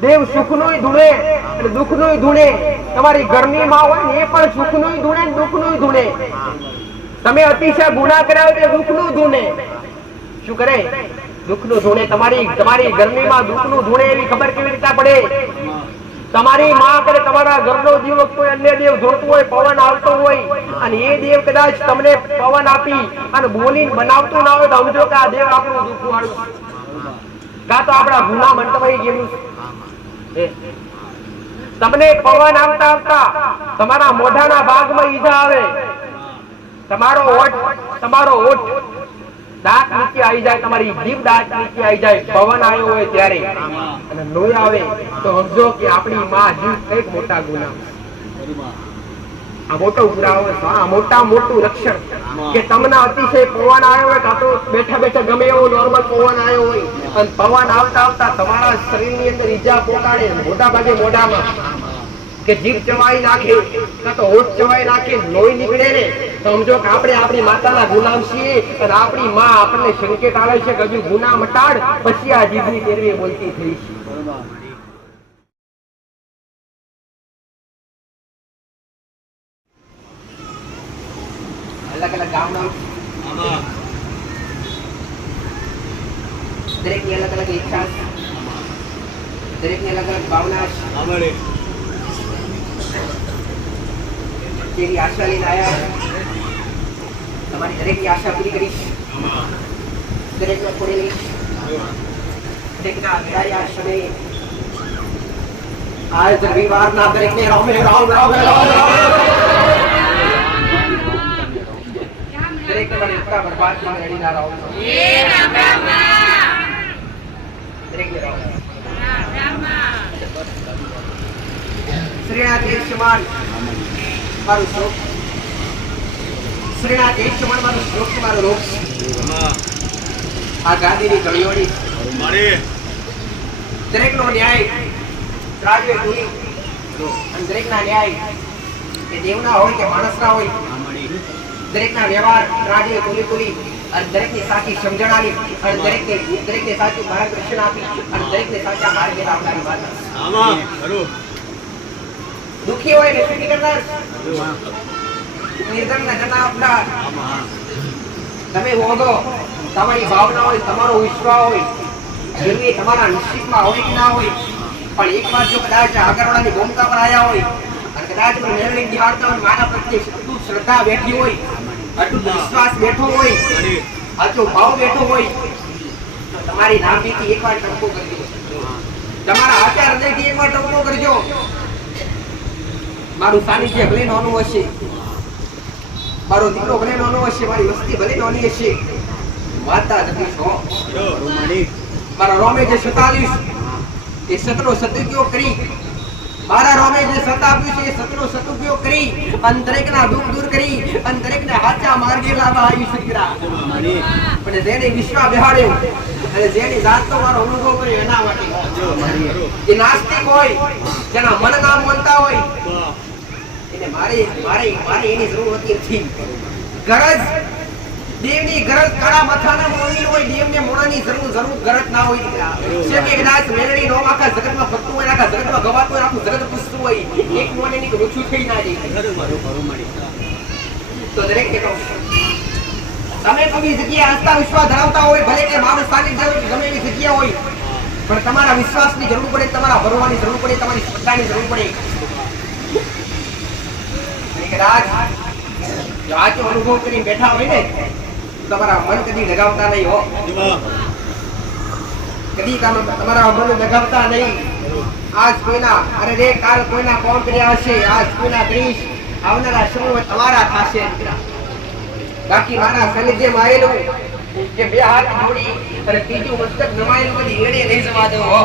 દેવ સુખનું ધૂણે અને દુઃખનું ધૂણે. તમારી ઘરની માં હોય ને એ પણ સુખનું ધૂણે ને દુઃખનું ધૂણે. તમે અતિશય ગુનાહ કર્યા હોય તો દુઃખનું ધૂણે. શું કરે? દુઃખનું ધૂણે. તમારી ઘરની માં દુઃખનું ધૂણે એવી ખબર કેવી રીતે પડે? તમારી માં કરે તમારા ઘરનો જીવ કોઈ અન્ય દેવ જોડતું હોય, પવન આવતો હોય અને એ દેવ કદાચ તમને પવન આપી અને બોલીને બનાવતું ના હોય તો સમજો કે આ દેવ આપણું દુઃખ વાળું કાં તો આપણા ગુના મંટવાઈ ગયેલું. તમને પવન આવતા આવતા તમારા મોઢાના ભાગમાં ઈજા આવે, તમારો ઓઠ દાંત નીચે આવી જાય, તમારી જીભ દાંત નીચે આવી જાય પવન આવ્યો હોય ત્યારે, અને લોહી આવે તો સમજો કે આપણી માં જીવ કઈક મોટા ગુના. આ મોટો પુરાવો, આ મોટું લક્ષણ કે તમને અતિશય પવન આવ્યો હોય કાં તો બેઠા બેઠા ગમે એવો નોર્મલ પવન આવ્યો હોય અને પવન આવતા આવતા તમારા શરીરની અંદર ઈજા પહોંચાડે, મોટા ભાગે મોઢામાં કે જીભ ચવાઈ નાખે કાં તો હોઠ ચવાઈ નાખે, લોહી નીકળે ને તો સમજો કે આપણે આપણી માતાના ગુલામ છીએ અને આપણી માં આપણને સંકેત આવે છે કે હજુ ગુના મટાડ, પછી આ જીભની તેરવી બોલતી થઈ છે. અલગ અલગ ગામના દરેકની અલગ અલગ ઈચ્છા, દરેકની અલગ અલગ ભાવના, જેવી આશા લઈને આવ્યા તમારી દરેકની આશા પૂરી કરીશ, દરેકને છોડી લઈશ, દરેકના વિદાયા સમયે આજ રવિવારના દરેકને રામ રામ રામ રામ દરેકને મને પૂરા બરબાદ કરી રેડીના રામ દરેકને રામ શ્રીનાથ એક સમાન મારું શ્લોક, શ્રીનાથ એક સમાન મારું શ્લોક મારો રોગ. આ ગાંધીની કળીઓની દરેકનો ન્યાય રાજ્ય પૂરી અને દરેકના ન્યાય એ દેવના હોય કે માણસના હોય, દરેકના વ્યવહાર રાજ્ય પૂરી અને દરેકની સાચી સમજણ આવી અને દરેકને સાચું માર્ગદર્શન આપી અને દરેકને સાચા માર્ગે લાવનારી માતા. દુઃખી હોય ને સુખી કરનાર, નિર્ધન ને ધન આપનાર. તમે હોગો, તમારી ભાવના હોય, તમારો વિશ્વાસ હોય, જરૂરી તમારા નસીબમાં હોય કે ના હોય, પણ એક વાર જો કદાચ આગળવાળાની ભૂમિકા પર આવ્યા હોય અને કદાચ મેળવી નિહાળતા હોય, મારા પ્રત્યે અટૂટ શ્રદ્ધા બેઠી હોય, અટૂટ વિશ્વાસ બેઠો હોય, સાચો ભાવ બેઠો હોય, તો તમારી નામથી એકવાર ટપકો કરજો, તમારા આચાર હૃદયથી એકવાર ટપકો કરજો. મારું સાનિધ્ય ભલે નાનું હશે, મારો દીકરો ભલે નાનો હશે, મારી વસ્તી ભલે નાની હશે, માતા જગદીશ હો. મારા રોમે જે 47 એ સતનો સદુપયોગ કરી, મારા રોમે જે સત આપ્યું છે એ સતનો સદુપયોગ કરી અને દરેકના દુઃખ દૂર કરી અને દરેકને સાચા માર્ગે લાવવા આવી શકરા. પણ જેને વિશ્વાસ બેહાડ્યો અને જેની જાતનો મારો અનુભવ કર્યો એના માટે જે નાસ્તિક હોય, જેના મન ના માનતા હોય, એને મારે એની જરૂર નથી. ગરજ દેવની ગરજ કાળા માથાના મોણી હોય, દેવને મોણાની જરૂર ગરજ ના હોય. છે કે કદાચ મેલડી નો આખા જગતમાં ફરતું હોય, આખા જગતમાં ગવાતું હોય, આખું જગત પૂછતું હોય, એક મોને ની ઓછું થઈ ના જાય. તો દરેક કે કહું, તમે કોઈ જગ્યાએ આસ્થા વિશ્વાસ ધરાવતા હોય, ભલે કે મારું સાનિધ્ય હોય, ગમે એવી જગ્યા હોય, પણ તમારા વિશ્વાસની જરૂર પડે, તમારા ભરવાની જરૂર પડે, તમારી શ્રદ્ધાની જરૂર પડે. કદાચ આચો અનુભવ કરી બેઠા હોય ને, તમારા મન કદી લગાવતા નહીં હો, કદી તમારા મન લગાવતા નહીં. આજ કોઈના અરે રે કાલ કોઈના કોમ કર્યા હશે, આજ કોઈના કરીશ, આવનારા સમય તમારા થશે. બાકી મારા સાનિધ્યમાં આવેલું કે બે હાથ જોડી અને ત્રીજું મસ્તક નમાયેલું કદી એડે નહીં જવા દેવો હો,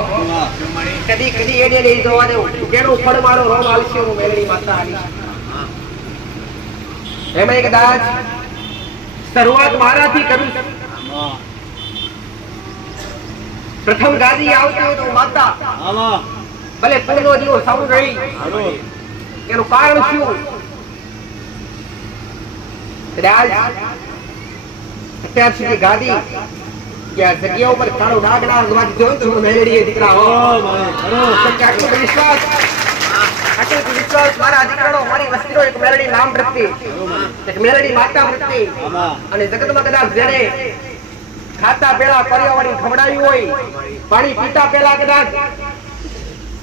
કદી એડે નહીં જવા દેવું. કેનું ફળ મારો રોમ આવશે, હું મેલડી માતા આવીશ. એમાં કદાચ શરૂઆત મારાથી કરું. પ્રથમ ગાદી આવતી હોય તો માતા ભલે પૂર્ણો જીવો સારું રહી, એનું કારણ શું? કદાચ અત્યાર સુધી ગાદી કે આ જગ્યા ઉપર કાળો ડાઘ ના વાજી જોયું તો હું મેલડીએ દીકરા હો આટલો વિશ્વાસ મારા દીકરાનો મારી વસ્તીનો એક મેલડી નામ પ્રત્યે એક મેલડી માતા પ્રત્યે અને જગતમાં કદાચ જેને ખાતા પેલા પર્યાવરણ ખવડાવ્યું હોય પાણી પીતા પેલા કદાચ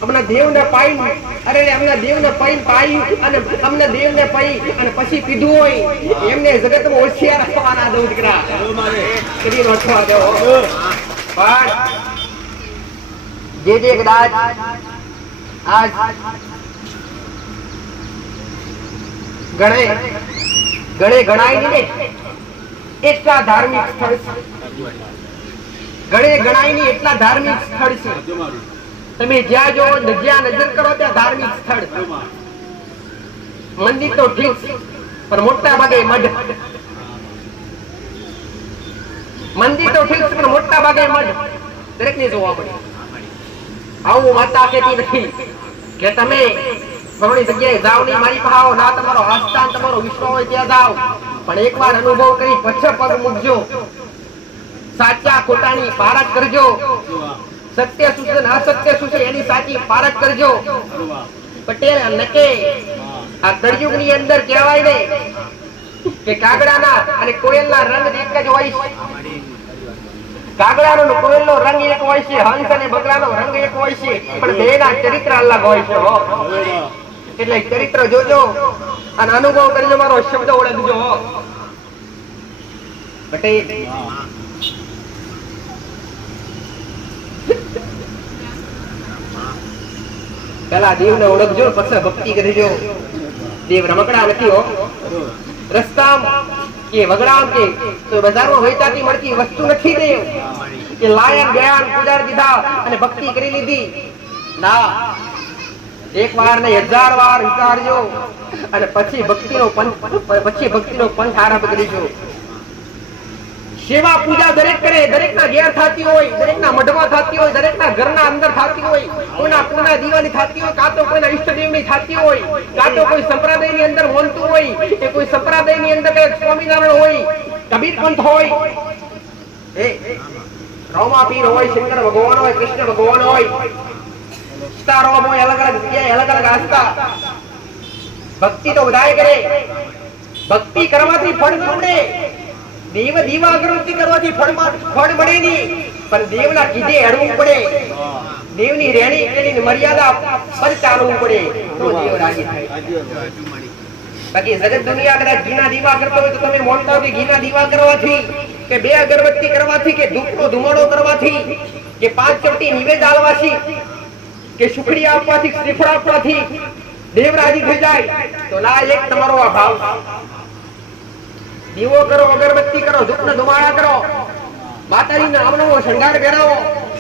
અમને દેવને પાઈ અરે અમને દેવને પાઈ અને અમને દેવને પાઈ અને પછી પીધું હોય એમને જગતમાં હોશિયાર રાખવાના દઉં દીકરા કરી રોટવા દો પણ જે કદાચ આજ ગણે ગણાય નહીં એટલા ધાર્મિક સ્થળ છે ગણે ગણાય નહીં એટલા ધાર્મિક સ્થળ છે તમે જ્યાં જો જ્યાં નજર કરો ત્યાં ધાર્મિક સ્થળ મંદિર તો ઠીક પણ મોટા ભાગે મઢ મંદિર તો ઠીક પણ મોટા ભાગે મઢ દરેક ને જોવા મળે આવું માતા કહેતી નથી કે તમે ઘણી જગ્યાએ જાવ નહીં મારી પાસે ના તમારો આસ્થાન તમારો વિશ્વાસ હોય ત્યાં જાવ પણ એકવાર અનુભવ કરી પછી પગ મૂકજો સાચા ખોટાની પારખ કરજો સત્ય શું છે અસત્ય શું છે એની સાચી પારખ કરજો પટેલ નકે આ કળયુગની અંદર કહેવાય ને કે કાગડાના અને કોયલના રંગ એક જ હોય છે કાગડાનો અને કોયલનો રંગ એક હોય છે હંસ અને બકરાનો રંગ એક હોય છે પણ બેના ચરિત્ર અલગ હોય છે એટલે ચરિત્ર જોજો અને અનુભવ કરજો મારો શબ્દ ઓળખજો પટેલ પેલા દેવને ઓળખજો પછી ભક્તિ કરજો દેવ રમકડા નથી હો રસ્તામાં કે વગડામ કે તો બજારમાં વેચાતી મળતી વસ્તુ નથી દેવ કે લાયન જ્ઞાન પૂજા દીધા અને ભક્તિ કરી લીધી ના એક વાર ને 1000 વાર વિચારજો અને પછી ભક્તિનો પંથ આરંભ કરીજો સેવા પૂજા દરેક કરે દરેકના ઘેર થતી હોય દરેકના મઢમાં થતી હોય દરેકના ઘરના અંદર થતી હોય કોઈના પૂના દીવાની થતી હોય કાં તો કોઈના ઈષ્ટદેવની થતી હોય કાં તો કોઈ સંપ્રદાયની અંદર મોનતું હોય કે કોઈ સંપ્રદાયની અંદર સ્વામિનારાયણ હોય કબીર પંથ હોય રામાપીર હોય શંકર ભગવાન હોય કૃષ્ણ ભગવાન હોય સીતારામ હોય અલગ અલગ જગ્યાએ અલગ અલગ આસ્થા ભક્તિ તો બધાય કરે ભક્તિ કરવાથી ફળ મળે દેવ દીવા અગરબત્તી કરવાથી ફળ મળે નહીં પણ દેવના કીધે હડવું પડે દેવની રેણી કેની મર્યાદા પર ચાલવું પડે તો દેવ રાજી થાય બાકી જગત દુનિયા કદાચ ઘીના દીવા કરતો હોય તો તમે મોનતા હો કે ઘીના દીવા કરવાથી કે 2 અગરબત્તી કરવાથી કે ધૂપનો ધુમાડો કરવાથી કે 5 ચપટી નિવેદ આલવાથી કે સુખડી આપવાથી શ્રીફળ આપવાથી દેવ રાજી થઈ જાય તો ના એક તમારો આ ભાવ દીવો કરો અગરબત્તી કરો ધૂપનો ધુમાડા કરો માતાજીના નામનો શણગાર બેરાવો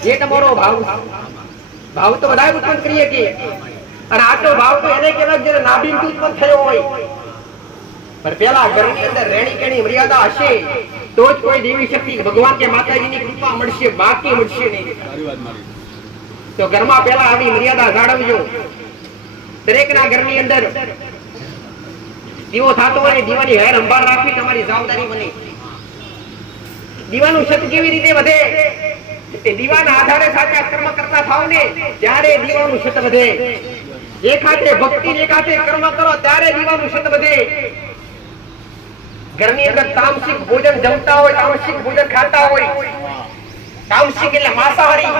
એ તમારો ભાવ તો બધા ઉત્પન્ન કરીએ કે અને આટલો ભાવ તો એને કહેવાય જેને નાભીથી ઉત્પન્ન થયો હોય પણ પેલા ઘરની અંદર રેણી કેણી મર્યાદા હશે તો જ કોઈ દેવી શક્તિ ભગવાન કે માતાજીની કૃપા મળશે બાકી મળશે નહીં તો ઘરમાં પેલા આવી મર્યાદા જાળવજો દરેકના ઘરની અંદર દીવો થતો હોય દીવાની હેર સંભાળ રાખવી તમારી જવાબદારી બને દીવાનું શત કેવી રીતે વધે તે દીવાના આધારે સાચા કર્મ કરતા થાવ ને ત્યારે દીવાનું શત વધે એક હાથે ભક્તિ એક હાથે કર્મ કરો ત્યારે દીવાનું શત વધે ઘરની અંદર તામસિક ભોજન જમતા હોય તામસિક ભોજન ખાતા હોય તામસિક એટલે માંસાહારી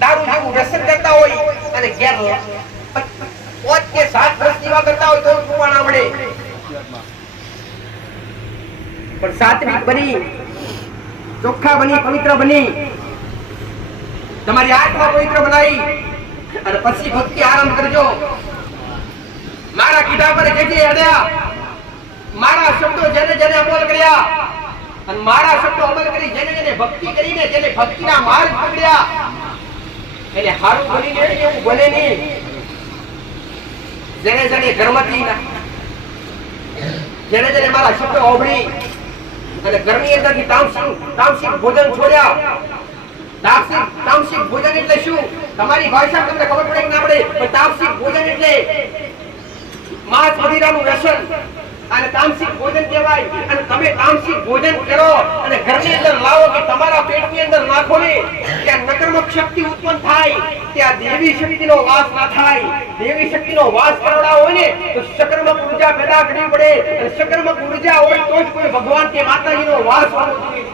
દારૂ જેવું વ્યસન કરતા હોય અને ઘેર 5 કે 7 વર્ષ દીવા કરતા હોય તો કૃપા ના મળે પણ સાત્વિક બની ચોખ્ખા બની પવિત્ર બની તમારી આત્મા પવિત્ર બનાવી અને પછી ભક્તિ આરંભ કરજો મારા કીધા પર જે અડ્યા મારા શબ્દો જેને જેને અમલ કર્યા અને મારા શબ્દો અમલ કરી જેને જેને ભક્તિ કરીને જેને ભક્તિના માર્ગ પકડ્યા એટલે હારું બની જાય એવું બને નહીં જેને જેને ઘરમાંથી જેને જેને મારા શબ્દો ઓબળી અને ઘરની અંદરથી તામસિક ભોજન છોડ્યા તામસિક ભોજન એટલે શું તમારી ભાષા તમને ખબર પડે કે ના પડે પણ તામસિક ભોજન એટલે માંસ મદિરાનું વ્યસન અને તામસિક ભોજન કહેવાય. અને તમે તામસિક ભોજન કરો અને ઘરની અંદર લાવો કે તમારા પેટની અંદર નાખો ને, ત્યાં નકર્મક શક્તિ ઉત્પન્ન થાય, ત્યાં દેવી શક્તિનો વાસ ના થાય. દેવી શક્તિનો વાસ કરાવડા હોય ને તો સકર્મક ઉર્જા પેદા કરવી પડે, અને સકર્મક ઉર્જા હોય તો જ કોઈ ભગવાન કે માતાજીનો વાસ હોવો જોઈએ.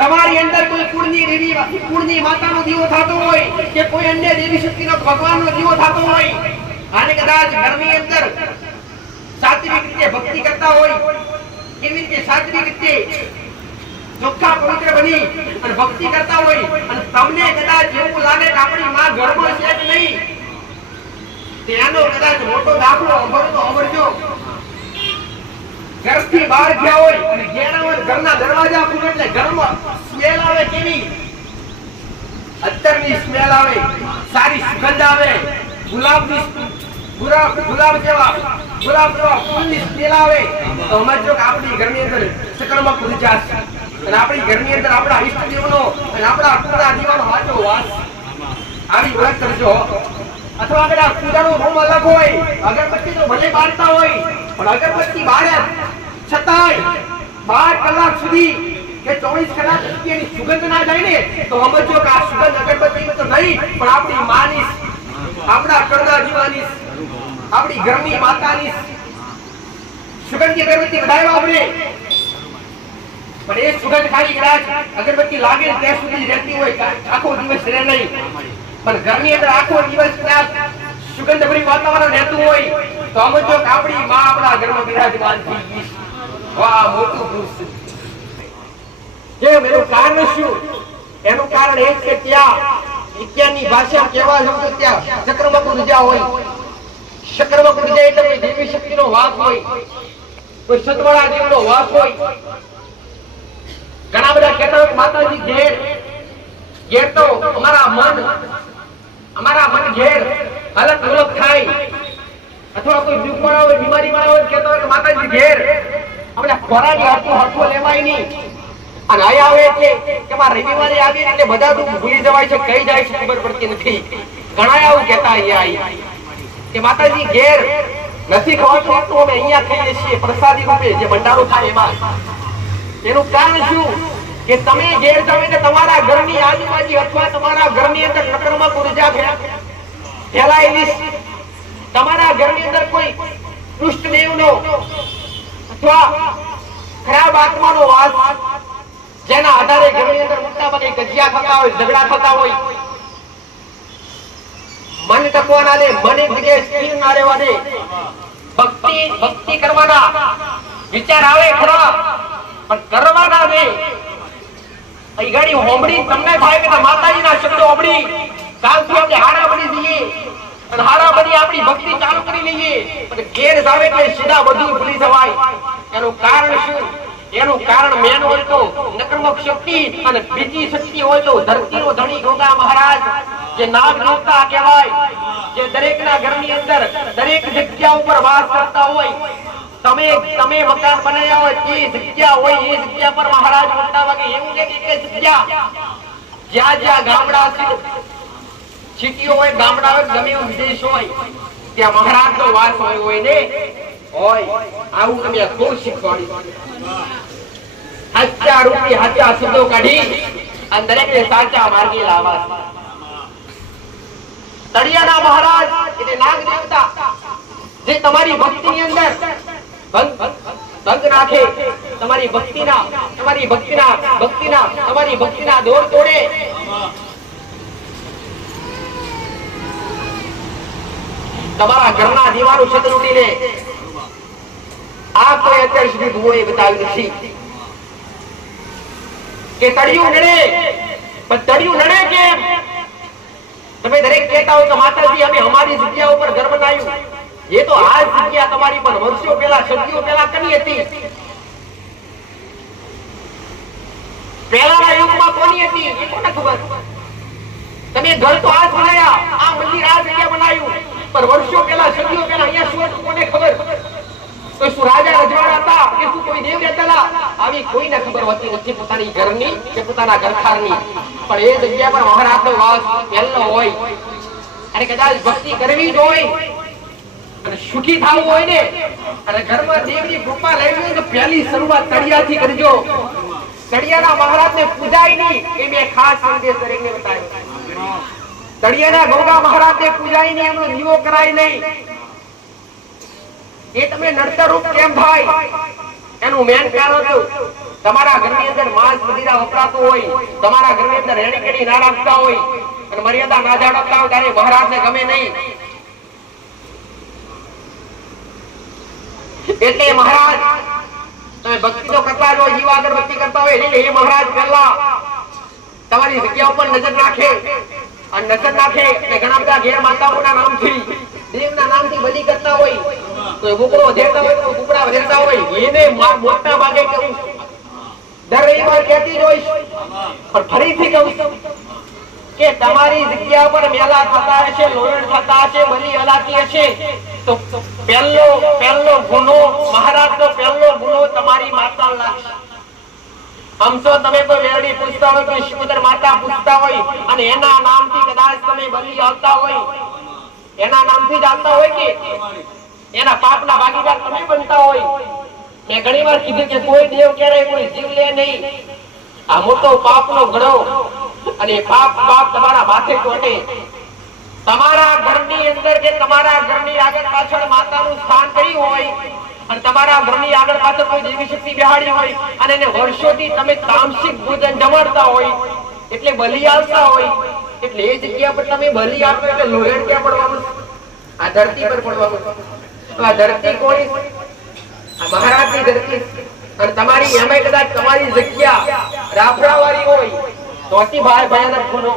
તમારી અંદર કોઈ કુળની દેવી, કુળની માતાનો દીવો થતો હોય કે કોઈ અન્ય દેવી શક્તિનો ભગવાનનો દીવો થતો હોય, અને કદાચ ઘરની અંદર સાત્વિક રીતે ભક્તિ કરતા હોય, કેવી રીતે સાત્વિક રીતે ચોખ્ખા પવિત્ર બની અને ભક્તિ કરતા હોય, અને તમને કદાચ એવું લાગે કે આપણી માં ઘરમાં છે કે નહીં, તેનો કદાચ મોટો દાખલો અમરજો. ઘરથી બહાર ગયા હોય અને જેના હોય ઘરના દરવાજા ખુલે એટલે ઘરમાં સ્મેલ આવે, કેવી અત્તરની સ્મેલ આવે, સારી સુગંધ આવે, ગુલાબ જેવા ફૂલની સ્મેલ આવે, તો સમજો કે આપણી ઘરની અંદર સકર્મક ઉર્જા છે, અને આપણી ઘરની અંદર આપણા ઈષ્ટદેવનો અને આપણા પૂરા દીવાનો સાચો વાસ. આવી ઓળખ કરજો. અથવા અગર આ પૂજાનો રૂમ અલગ હોય, અગરબત્તી તો ભલે બાળતા હોય, પણ અગરબત્તી બાળે છતાંય 12 કલાક સુધી કે 24 કલાક સુધી એની સુગંધ ના જાય ને, તો સમજો કે આ સુગંધ અગરબત્તીની તો નહીં, પણ આપણી માની, આપણા કરતા જીવાની, આપણી ઘરની માતાની સુગંધી અગરબત્તી વધારવા આપણે. પણ એ સુગંધ ખાલી કદાચ અગરબત્તી લાગે ત્યાં સુધી રહેતી હોય, આખો દિવસ રહે નહીં. પણ ઘરની અંદર આખો દિવસ કદાચ સુગંધભરી વાતાવરણ રહેતું હોય, તો સમજો કે આપણી માં આપણા ઘરમાં બિરાજમાન થઈ ગઈ. વાહ, મોટું પુરુષ. કેમ? એનું કારણ શું? એનું કારણ એ છે કે ત્યાં વિજ્ઞાનની ભાષા કહેવા જાવ તો ત્યાં સકર્મક ઉર્જા હોય. સકર્મક ઉર્જા એટલે કોઈ દેવી શક્તિનો વાસ હોય, કોઈ સતવાળા દેવનો વાસ હોય. ઘણા બધા કહેતા હોય માતાજી ઘેર તો અમારા મન ઘેર અલગ અલગ થાય, અથવા કોઈ દુઃખ વાળા હોય, બીમારી વાળા હોય, કહેતા હોય કે માતાજી ઘેર આપણે ખોરાની હરખો લેવાય નહીં. અને આયા આવે એટલે કે માં રવિવારે આવી એટલે બધા દુઃખ ભૂલી જવાય છે, કઈ જાય છે ખબર પડતી નથી. ઘણા આવું કહેતા અહીંયા કે માતાજી ઘેર નથી ખવાતું તો અમે અહીંયા ખાઈએ છીએ પ્રસાદી રૂપે, જે ભંડારો થાય એમાં. એનું કારણ શું? કે તમે ઘેર જાવ કે તમારા ઘરની આજુબાજુ અથવા તમારા ઘરની અંદર નકર્મક ઉર્જા ફેલાયેલી, તમારા ઘરની અંદર કોઈ દુષ્ટ દેવનો અથવા ખરાબ આત્માનો વાસ, જેના આધારે ઘરની અંદર મોટા ભાગે કજિયા થતા હોય, ઝઘડા થતા હોય. મન ટકવાના દે, મન એક જગ્યાએ સ્થિર ના રહેવા દે. ભક્તિ કરવાના વિચાર આવે ખરા, પણ કરવાના દે. અહીં ગાડી હોંબડી તમને થાય કે માતાજીના શબ્દો હોંબડી કાલથી આપણે હારા બની જઈએ અને હારા બની આપણી ભક્તિ ચાલુ કરી લઈએ, અને ઘેર જાવે એટલે સીધા બધું ભૂલી જવાય. એનું કારણ શું? એનું કારણ મેન હોય તો નકર્મક શક્તિ, અને બીજી શક્તિ હોય તો ધરતીનો ધણી ગોગા મહારાજ, જે નાગ દેવતા કહેવાય, જે દરેકના ઘરની અંદર દરેક જગ્યા ઉપર વાસ કરતા હોય. તમે મકાન બનાવ્યા હોય એ જગ્યા હોય, એ જગ્યા પર મહારાજ મોટા ભાગે એવું કે જગ્યા જ્યાં ગામડા છે, સિટીઓ હોય, ગામડા હોય, ગમે એવું વિદેશ હોય, ત્યાં મહારાજનો વાસ હોય ને હોય. આવું તમે ખૂબ શીખવાડ્યું. સાચા રૂપી સાચા શબ્દો કાઢી અને દરેકને સાચા માર્ગે લાવવા. તળિયાના મહારાજ એટલે નાગ દેવતા, જે તમારી ભક્તિની અંદર ભંગ નાખે, તમારી ભક્તિના દોર તોડે. તમારા ઘરના દીવાનું છત્ર ઉડી લે. આ કોઈ અત્યાર સુધી ભૂએ બતાવ્યું નથી કે તળિયું નડે. પણ તળિયું નડે કેમ? તમે દરેક કહેતા હોય કે માતાજી અમે અમારી જગ્યા ઉપર ઘર બનાવ્યું. એ તો આ જગ્યા તમારી પર વર્ષો પહેલા, સદીઓ પહેલા કરી હતી. પહેલાના યુગમાં કોની હતી એ કોને ખબર? તમે ઘર તો આ બનાવ્યા, આ મંદિર આ જગ્યા બનાવ્યું, પણ વર્ષો પહેલા, સદીઓ પહેલા અહીંયા શું હતું કોને ખબર? તો શું રાજા રજવાડા હતા કે શું કોઈ દેવ રહેતા? આવી કોઈને ખબર હોતી નથી, પોતાની ઘરની કે પોતાના ઘરખારની. પણ એ જગ્યા પર મહારાજનો વાસ પહેલો હોય, અને કદાચ ભક્તિ કરવી જ હોય અને સુખી થવું હોય ને અને ઘરમાં દેવની કૃપા લેવી હોય તો પહેલી શરૂઆત તળિયાથી કરજો. તળિયાના મહારાજને પૂજાય નહીં એ મેં ખાસ સંદેશ દરેકને બતાવ્યો. તળિયાના ગોગા મહારાજને પૂજાય નહીં, એમનો દીવો કરાય નહીં. એ તમે નડતરરૂપ કેમ થાય એનું મેન કારણ હતું તમારા ઘરની અંદર માંસ મદિરા વપરાતું હોય, તમારા ઘરની અંદર રેડી કેડી ના રાખતા હોય અને મર્યાદા ના જાળવતા હોય ત્યારે મહારાજને ગમે નહીં. એટલે મહારાજ તમે ભક્તિ તો કરતા જ હોય, જીવ આગળ ભક્તિ કરતા હોય એટલે એ મહારાજ પહેલા તમારી જગ્યા ઉપર નજર નાખે અને નજર નાખે અને ઘણા બધા ઘેર માતાઓના નામથી દેવના નામથી બલી કરતા હોય, કોઈ કુકડો દેતા હોય તો કુકડા વધેરતા હોય, એને મોટા ભાગે કહું દર રવિવાર કહેતી જ હોય પણ ફરીથી કહું કે તમારી જગ્યા પર મેલા થતા હશે, લોરણ થતા હશે, બલી અલાતી હશે તો પહેલો ગુનો મહારાજનો પહેલો ગુનો તમારી માતા લાગશે. આમ તો તમે કોઈ વેરડી પૂછતા હોય, કોઈ શિવદર માતા પૂછતા હોય અને એના નામથી કદાચ તમે બલી આવતા હોય, એના નામથી જ આવતા હોય કે એના પાપના ભાગીદાર તમે બનતા હોય. મેં ઘણી વાર કીધું કે કોઈ દેવ ક્યારેય કોઈ જીવ લે નહીં. આ મોટો પાપનો ઘડો અને પાપ તમારા માથે ચોટે. તમારા ઘરની અંદર કે તમારા ઘરની આગળ પાછળ માતાનું સ્થાન કર્યું હોય અને તમારા ઘરની આગળ પાછળ કોઈ દેવી શક્તિ બેહાડી હોય અને એને વર્ષોથી તમે તામસિક ભોજન જમાડતા હોય એટલે બલી આવતા હોય એટલે એ જગ્યા પર તમે બલી આપો એટલે લોહણ ક્યાં પડવાનું? આ ધરતી પર પડવાનું. તો આ ધરતી કોની? આ મહારાજની ધરતી. અને તમારી એમાં કદાચ તમારી જગ્યા રાફડાવાળી હોય તો અતિ ભયાનક ગુનો,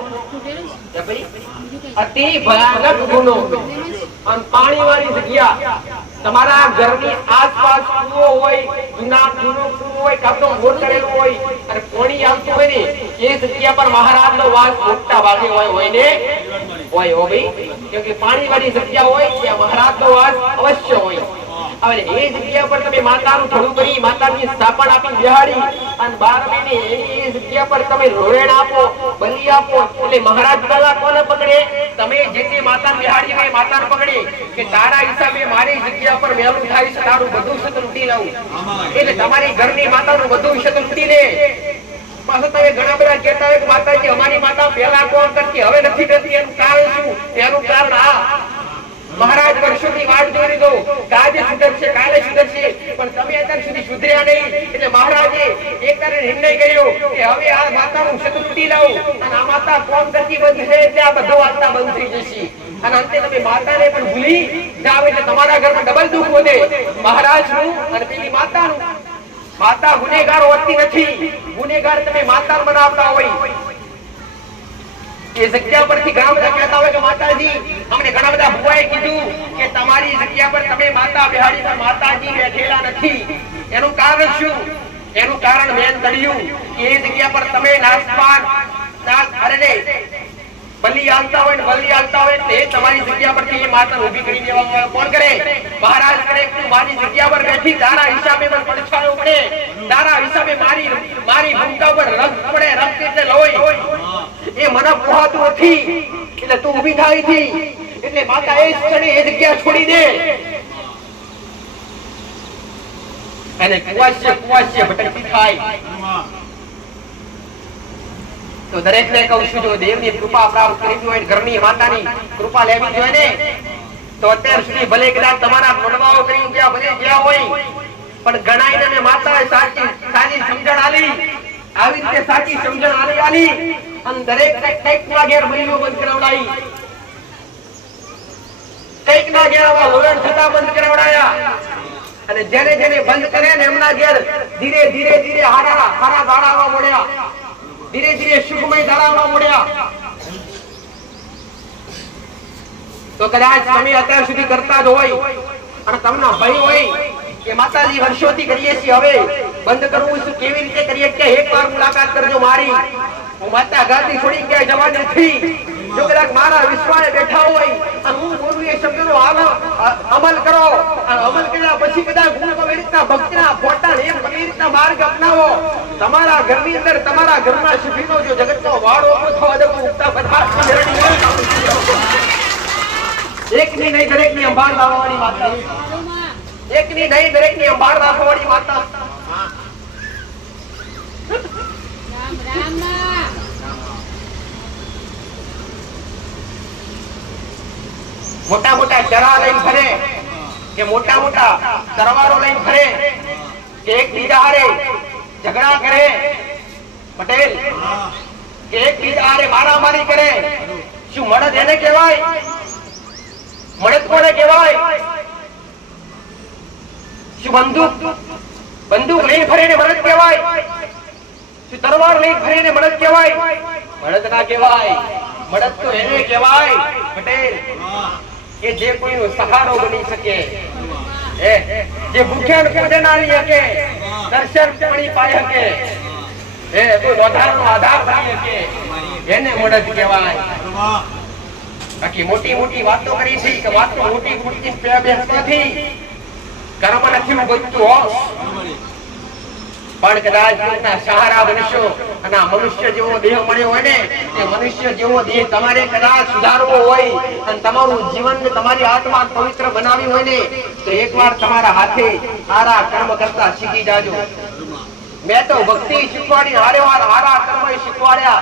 અતિ ભયાનક ગુનો. અને પાણીવાળી જગ્યા તમારા ઘરની આસપાસ કૂવો હોય, જૂનો કૂવો હોય, કાં તો બોર કરેલું હોય અને પાણી આવતું હોય ને એ જગ્યા પર મહારાજનો વાસ મોટા ભાગે હોય ને હોય હો ભાઈ, કેમ કે પાણીવાળી જગ્યા હોય ત્યાં મહારાજનો વાસ અવશ્ય હોય. હવે એ જગ્યા પર તમે માતાનું થોડું કરી માતાની સ્થાપન આપી બિહાડી અને 12 મહિને એ જગ્યા પર તમે રોરણ આપો, બલી આપો એટલે મહારાજ પહેલા કોને પકડે? તમે જે તે માતા બિહાડી હોય માતાને પકડે કે તારા હિસાબે મારી જગ્યા પર મેલું થાય છે, તારું બધું છે તો લૂંટી લઉં. એટલે તમારી ઘરની માતાનું બધું છે તો લૂંટી લે. પાછો તમે ઘણા બધા કહેતા હોય કે માતાજી અમારી માતા પહેલા કોણ કરતી હવે નથી કરતી, એનું કારણ શું? એનું કારણ આ મહારાજ વર્ષોની વાટ જોઈ લીધો કે આજે સુધરશે કાલે સુધરશે પણ તમે અત્યાર સુધી સુધર્યા નહીં. એટલે મહારાજે એક નિર્ણય કર્યો કે હવે આ માતાનું શબ્દ લૂંટી લાવું અને આ માતા કોમ કરતી બંધ છે એટલે આ બધો વાર્તા બંધ થઈ જશે અને અંતે તમે માતાને પણ ભૂલી જાવ એટલે તમારા ઘરમાં ડબલ દુઃખ વધે, મહારાજનું અને પેલી માતાનું. માતા ગુનેગાર હોતી નથી, ગુનેગાર તમે માતા બનાવતા હોય. એ જગ્યા પરથી ઘણા બધા કહેતા હોય કે માતાજી અમને ઘણા બધા ભુવાએ કીધું કે તમારી જગ્યા પર તમે માતા બેહાડી પર માતાજી બેઠેલા નથી. એનું કારણ શું? એનું કારણ મેન તળિયું કે એ જગ્યા પર તમે નાસપાન બલી આવતા હોય ને બલી આવતા હોય એટલે તમારી જગ્યા પરથી એ માતા ઊભી કરી દેવામાં કોણ કરે? મહારાજ કરે. તું મારી જગ્યા પર બેઠી તારા હિસાબે પર પડછાયો પડે, તારા હિસાબે મારી ભૂમિકા પર રંગ પડે, રંગ એટલે લોહી એ મને પોહાતું નથી એટલે તું ઊભી થાય થી એટલે માતા એ ક્ષણે એ જગ્યા છોડી દે અને કુવાસ્ય ભટકતી થાય. તો દરેકને કહું છું જો દેવની કૃપા પ્રાપ્ત કરવી હોય, ઘરની માતાની કૃપા લેવી જોઈએ ને તો અત્યાર સુધી ભલે કદાચ તમારા મનવાઓ કરી ગયા ભલે ગયા હોય પણ ગણાઈને મેં માતાએ સાચી સમજણ આલી, આવી રીતે સાચી સમજણ આલી અને દરેક કઈક ના ઘેર બલીઓ બંધ કરાવડાવી, કઈક ના ઘેર આવા લોરણ થતા બંધ કરાવડાયા અને જેને બંધ કરે ને એમના ઘેર ધીરે ધીરે હારા દાડા આવવા મળ્યા, ધીરે ધીરે સુખમય દાડા આવવા મળ્યા. તો કદાચ તમે અત્યાર સુધી કરતા જ હોય અને તમને ભય હોય કે માતાજી વર્ષોથી કરીએ છીએ હવે બંધ કરવું છે, કેવી રીતે કરીએ કે એકવાર મુલાકાત કરજો મારી, હું માતા ગાદી છોડી ક્યાંય જવાની નથી. જો કદાચ મારા વિશ્વાસે બેઠા હોય અને હું બોલું એ શબ્દનો અમલ કરો અને અમલ કર્યા પછી કદાચ હું એવી રીતના ભક્તિના ફોટા એમ એવી રીતના માર્ગ અપનાવો તમારા ઘરની અંદર તમારા ઘરના સુખીનો જો જગતનો વાળો થવા દો ઉગતા બધા એકની નહીં દરેકની અંબાર લાવવાવાળી માતા, એકની નહીં દરેકની અંબાર રાખવાવાળી માતા. મોટા મોટા ચરા લઈને ફરે કે મોટા મોટા તરવારો લઈને ફરે કે એકબીજા હારે ઝઘડા કરે પટેલ, કે એકબીજા હારે મારામારી કરે, શું મળદ એને કહેવાય? મળદ કોને કહેવાય? શું બંદૂક લઈને ફરીને મળદ કહેવાય? શું તરવાર લઈને ફરીને મળદ કહેવાય? મળદ ના કહેવાય. મળદ તો એને કહેવાય પટેલ કે જે કોઈનો સહારો બની શકે, જે ભૂખ્યાને પૂજે ના લઈ શકે, દર્શન પડી પાઈ શકે, કોઈ વધારનો આધાર બની શકે, એને મળદ કહેવાય. બાકી મોટી મોટી વાતો કરી છે કે વાતો મોટી મોટી નથી, કર્મ નથી બધું હો. પણ કદાચ સહારા બનશો અને મનુષ્ય જેવો દેહ મળ્યો હોય ને, એ મનુષ્ય જેવો દેહ તમારે કદાચ સુધારવો હોય અને તમારું જીવન તમારી આત્મા પવિત્ર બનાવી હોય ને, તો એકવાર તમારા હાથે સારા કર્મ કરતા શીખી જાજો. મેં તો ભક્તિ શીખવાડી હારા કર્મ શીખવાડ્યા.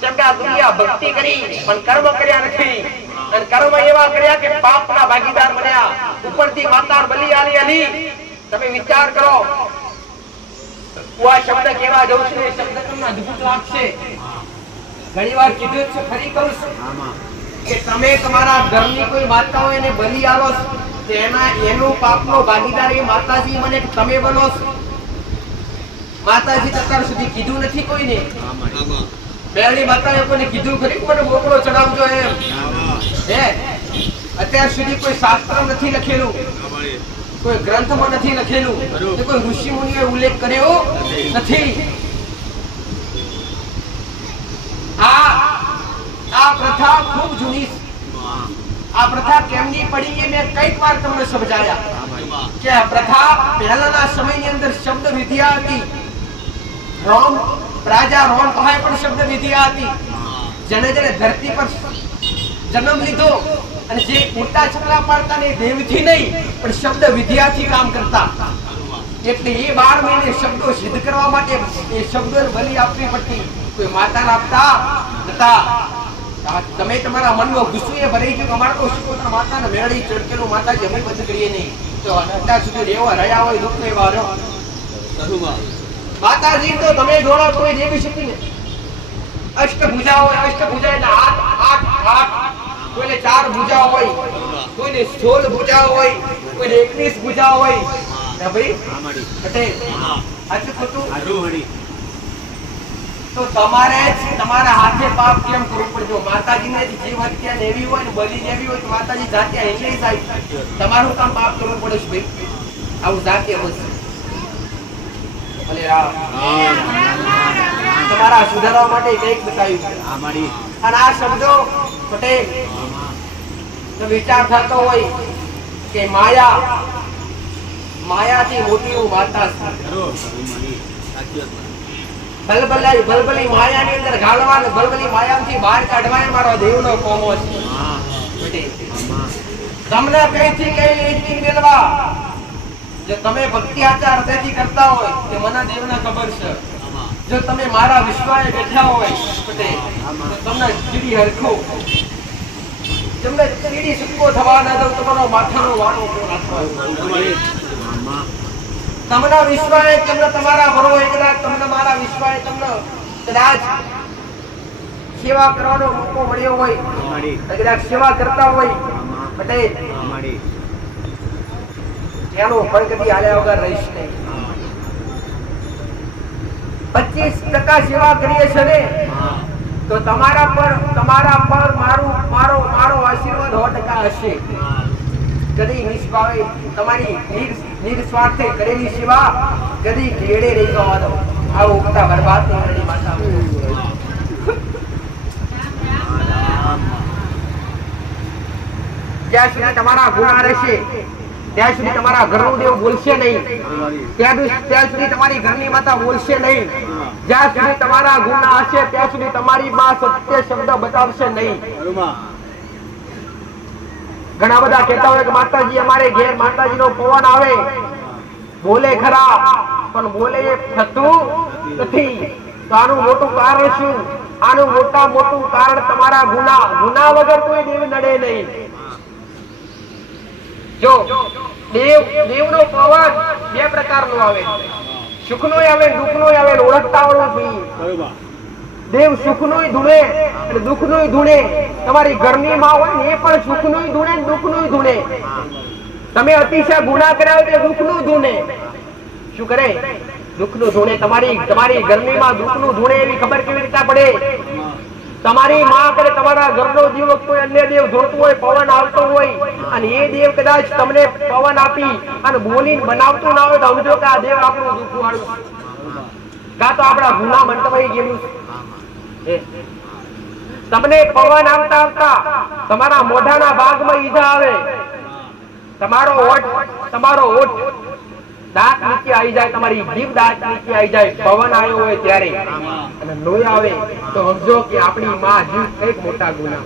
કેમ કે આ દુનિયા ભક્તિ કરી પણ કર્મ કર્યા નથી, અને કર્મ એવા કર્યા કે પાપના ભાગીદાર બન્યા. ઉપરથી માતા બલી આલી. તમે વિચાર કરો, હું આ શબ્દ કેવા જઉં છું, એ શબ્દ તમને અદ્ભુત લાગશે. ઘણી વાર કીધું છે, ફરી કહું છું કે તમે તમારા ઘરની કોઈ માતા હોય એને બલી આલો તો એનું પાપનો ભાગીદાર એ માતાજી મને તમે બનો છો. માતાજી અત્યાર સુધી કીધું નથી કોઈને. પહેલી માતાએ કોઈને કીધું ખરી મને મોકળો ચડાવજો એમ? અત્યાર સુધી કોઈ શાસ્ત્ર નથી લખેલું, કોઈ ગ્રંથમાં નથી લખેલું, કોઈ ઋષિ મુનિએ ઉલ્લેખ કર્યો નથી. આ પ્રથા ખૂબ જૂની. આ પ્રથા કેમની પડી એ મેં કઈક વાર તમને સમજાયા કે આ પ્રથા પહેલાના સમયની અંદર શબ્દ વિદ્યા હતી. રાજા રોમ પાસે પણ શબ્દ વિદ્યા હતી. જેને ધરતી પર જન્મ લીધો અને જે મોટા છકડા પાડતા ને દેવથી નહીં પણ શબ્દ વિદ્યાથી કામ કરતા, એટલે એ 12 મહિને શબ્દો સિદ્ધ કરવા માટે એ શબ્દોને બલિ આપવી પડતી. કોઈ માતા આપતા હતા. તમે તમારા મનમાં ગુસ્સો એ ભરાઈ ગયો, અમારે તો શીખોતર માતાને મેળી ચડકેલું માતાજી અમે બંધ કરીએ નહીં, તો અત્યાર સુધી રેવા રહ્યા હોય દુઃખ નહીં વારો. માતાજી તો તમે જોડો કોઈ દેવી શક્તિ ને અષ્ટભુજા હોય, અષ્ટભુજા એટલે હાથ, કોઈને 4 ભુજા હોય, કોઈને 16 ભુજા હોય, કોઈને 21 ભુજા હોય. ભાઈ પટેલ આટલું ખોટું તો તમારે તમારા હાથે પાપ કેમ કરવું પડે? માતાજીને જીવ હત્યા લેવી હોય ને બલિ લેવી હોય તો માતાજી જાતે અહીં જાય. તમારું કામ પાપ કરવું પડે છે ભાઈ, આવું જાતે બસ. ભલે રામ તમારા સુધારવા માટે કંઈક બતાવ્યું. અને આ શબ્દો પટેલ તો વિચાર થતો હોય કે માયાથી મોટી હું માતા છું. બલબલી માયાની અંદર ગાળવા ને બલબલી માયામાંથી બહાર કાઢવા મારો દેવનો કોમો છે. તમને કઈથી કઈ લીટી મેળવા જો તમે ભક્તિ આચાર હૃદયથી કરતા હોય કે મને દેવને ખબર છે. જો તમે મારા વિશ્વાએ બેઠા હોય પટેલ તો તમને ચીડી હરખો, તમને ચીડી સુકો થવા ન દઉં, તમારો માથાનો વાળો નાખવાનો. તમને વિશ્વાએ તમને તમારા ભરો એકલા તમને મારા વિશ્વાએ તમને કદાચ સેવા કરવાનો મોકો મળ્યો હોય, કદાચ સેવા કરતા હોય પટેલ એનો ફળ કદી હાલ્યા વગર રહીશ નહીં. 25% સેવા કરીએ છે ને તો તમારા પર મારો આશીર્વાદ 100% હશે. કદી નિષ્ભાવે તમારી નિસ્વાર્થે કરેલી સેવા કદી ઘેડે રહી જવા દો. આવો ઉગતા બરબાદ નહીં માતા. જ્યાં સુધી તમારા ગુના રહેશે ત્યાં સુધી તમારા ઘરનો દેવ બોલશે નહીં, ત્યાં સુધી તમારી ઘરની માતા બોલશે નહીં. જ્યાં સુધી તમારા ગુના હશે ત્યાં સુધી તમારી માં સત્ય શબ્દ બતાવશે નહીં. ઘણા બધા કહેતા હોય કે માતાજી અમારે ઘેર માતાજીનો પવન આવે, બોલે ખરા પણ બોલે એ થતું નથી. તો આનું મોટું કારણ શું? આનું મોટું કારણ તમારા ગુના વગર કોઈ દેવ નડે નહીં. જો દેવનો પવન બે પ્રકારનો આવે, સુખનો આવે, દુઃખનો આવે. ઓળખતા આવડવું જોઈએ. દેવ સુખનોય ધૂણે અને દુઃખનોય ધૂણે. તમારી ઘરની માં હોય ને એ પણ સુખનોય ધૂણે ને દુઃખનોય ધૂણે. તમે અતિશય ગુનાહ કર્યા હોય તો દુઃખનું ધૂણે. શું કરે? દુઃખનું ધૂણે. તમારી ઘરની માં દુઃખનું ધૂણે એવી ખબર કેવી રીતે પડે? તમારી માં કરે તમારા ઘરનો જીવ કોઈ અન્ય દેવ ધોળતું હોય, પવન આવતો હોય અને એ દેવ કદાચ તમને પવન આપી અને બોલીને બનાવતું ના હોય તો સમજો કે આ દેવ આપણું દુઃખ વાળું, કાં તો આપણા ગુના મંતવાઈ ગયેલું. તમને પવન આવતા તમારા મોઢાના ભાગમાં ઈજા આવે, તમારો હોઠ દાંત નીચે આવી જાય, તમારી જીભ દાંત નીચે આવી જાય પવન આવ્યો હોય ત્યારે, અને લોહી આવે તો સમજો કે આપણી માં જીવ કઈક મોટા ગુના.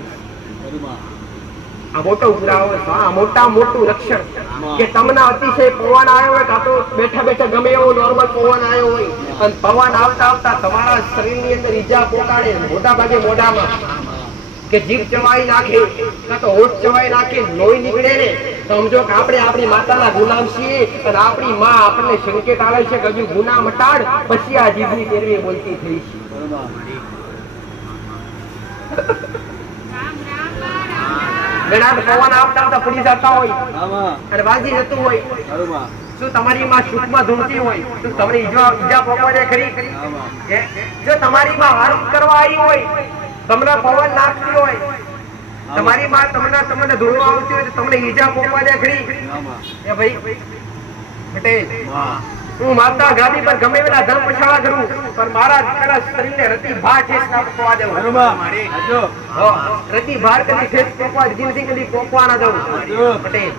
આ મોટો પુરાવો, મોટું રક્ષણ કે તમને અતિશય પવન આવ્યો હોય, કાં તો બેઠા ગમે એવો નોર્મલ પવન આવ્યો હોય અને પવન આવતા તમારા શરીરની અંદર ઈજા પહોંચાડે, મોટા ભાગે મોઢામાં કે જીભ ચવાઈ નાખે, કાં તો હોઠ ચવાઈ નાખે, લોહી નીકળે ને, સમજો કે આપણે આપણી માતાના ગુલામ છીએ અને આપણી માં આપણને સંકેત આવે છે કે હજુ ગુના મટાડ, પછી આ જીભની તેરવી બોલતી થઈ છે. ઘણા પવન આવતા પડી જતા હોય અને વાગી જતું હોય. શું તમારી માં સુખમાં ધૂળતી હોય તો તમને ઈજા પહોંચે ખરી? જો તમારી માં હાર્મ કરવા આવી હોય, તમને પવન નાખતી હોય, તમારી માં તમને ધૂળવા આવતી હોય તો તમને ઈજા પહોંચે ખરી? એ ભાઈ પટેલ, હું માતા ગાદી પર ગમે વેલા ધન પછાડા કરું પણ મારા દીકરા શરીરને રતિ ભાર ઠેસ ના પકવા દેવું. રતિ ભાર કદી ઠેસ પકવા જિંદગી કદી પકવા ના દઉં. પટેલ,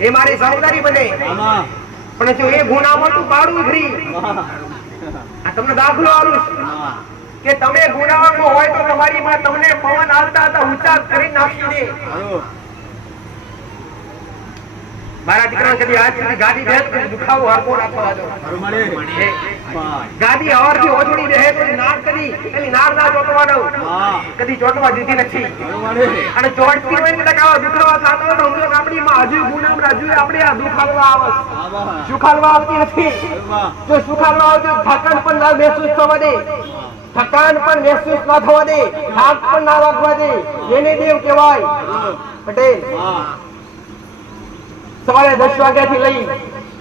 એ મારી જવાબદારી બને. પણ જો એ ગુનામાં તું પાડું ફ્રી, આ તમને દાખલો આલું કે તમે ગુનામાં હોય તો તમારી માં તમને પવન આવતા ઊંચા કરી નાખી દે. મારા દીકરા કદી આજ સુધી ગાડી દે તો દુખાવો હરકો રાખવા દો. ગાડી હવારથી ઓજડી દે તો નાર કરી એની નાર ના ચોટવા દઉં, કદી ચોટવા દીધી નથી. અને ચોટતી હોય ને આવા દુખાવા થતો હોય તો સમજો કે આપણી માં હજુ ગુનામાં હજુ આપણે આ દુખાવા આવે, સુખાલવા આવતી નથી. જો સુખાલવા આવતી થકાન પણ ના મહેસૂસ થવા દે, થકાન પણ મહેસૂસ ના થવા દે, થાક પણ ના લાગવા દે, એને દેવ કહેવાય. પટેલ, સવારે 10 વાગ્યાથી લઈ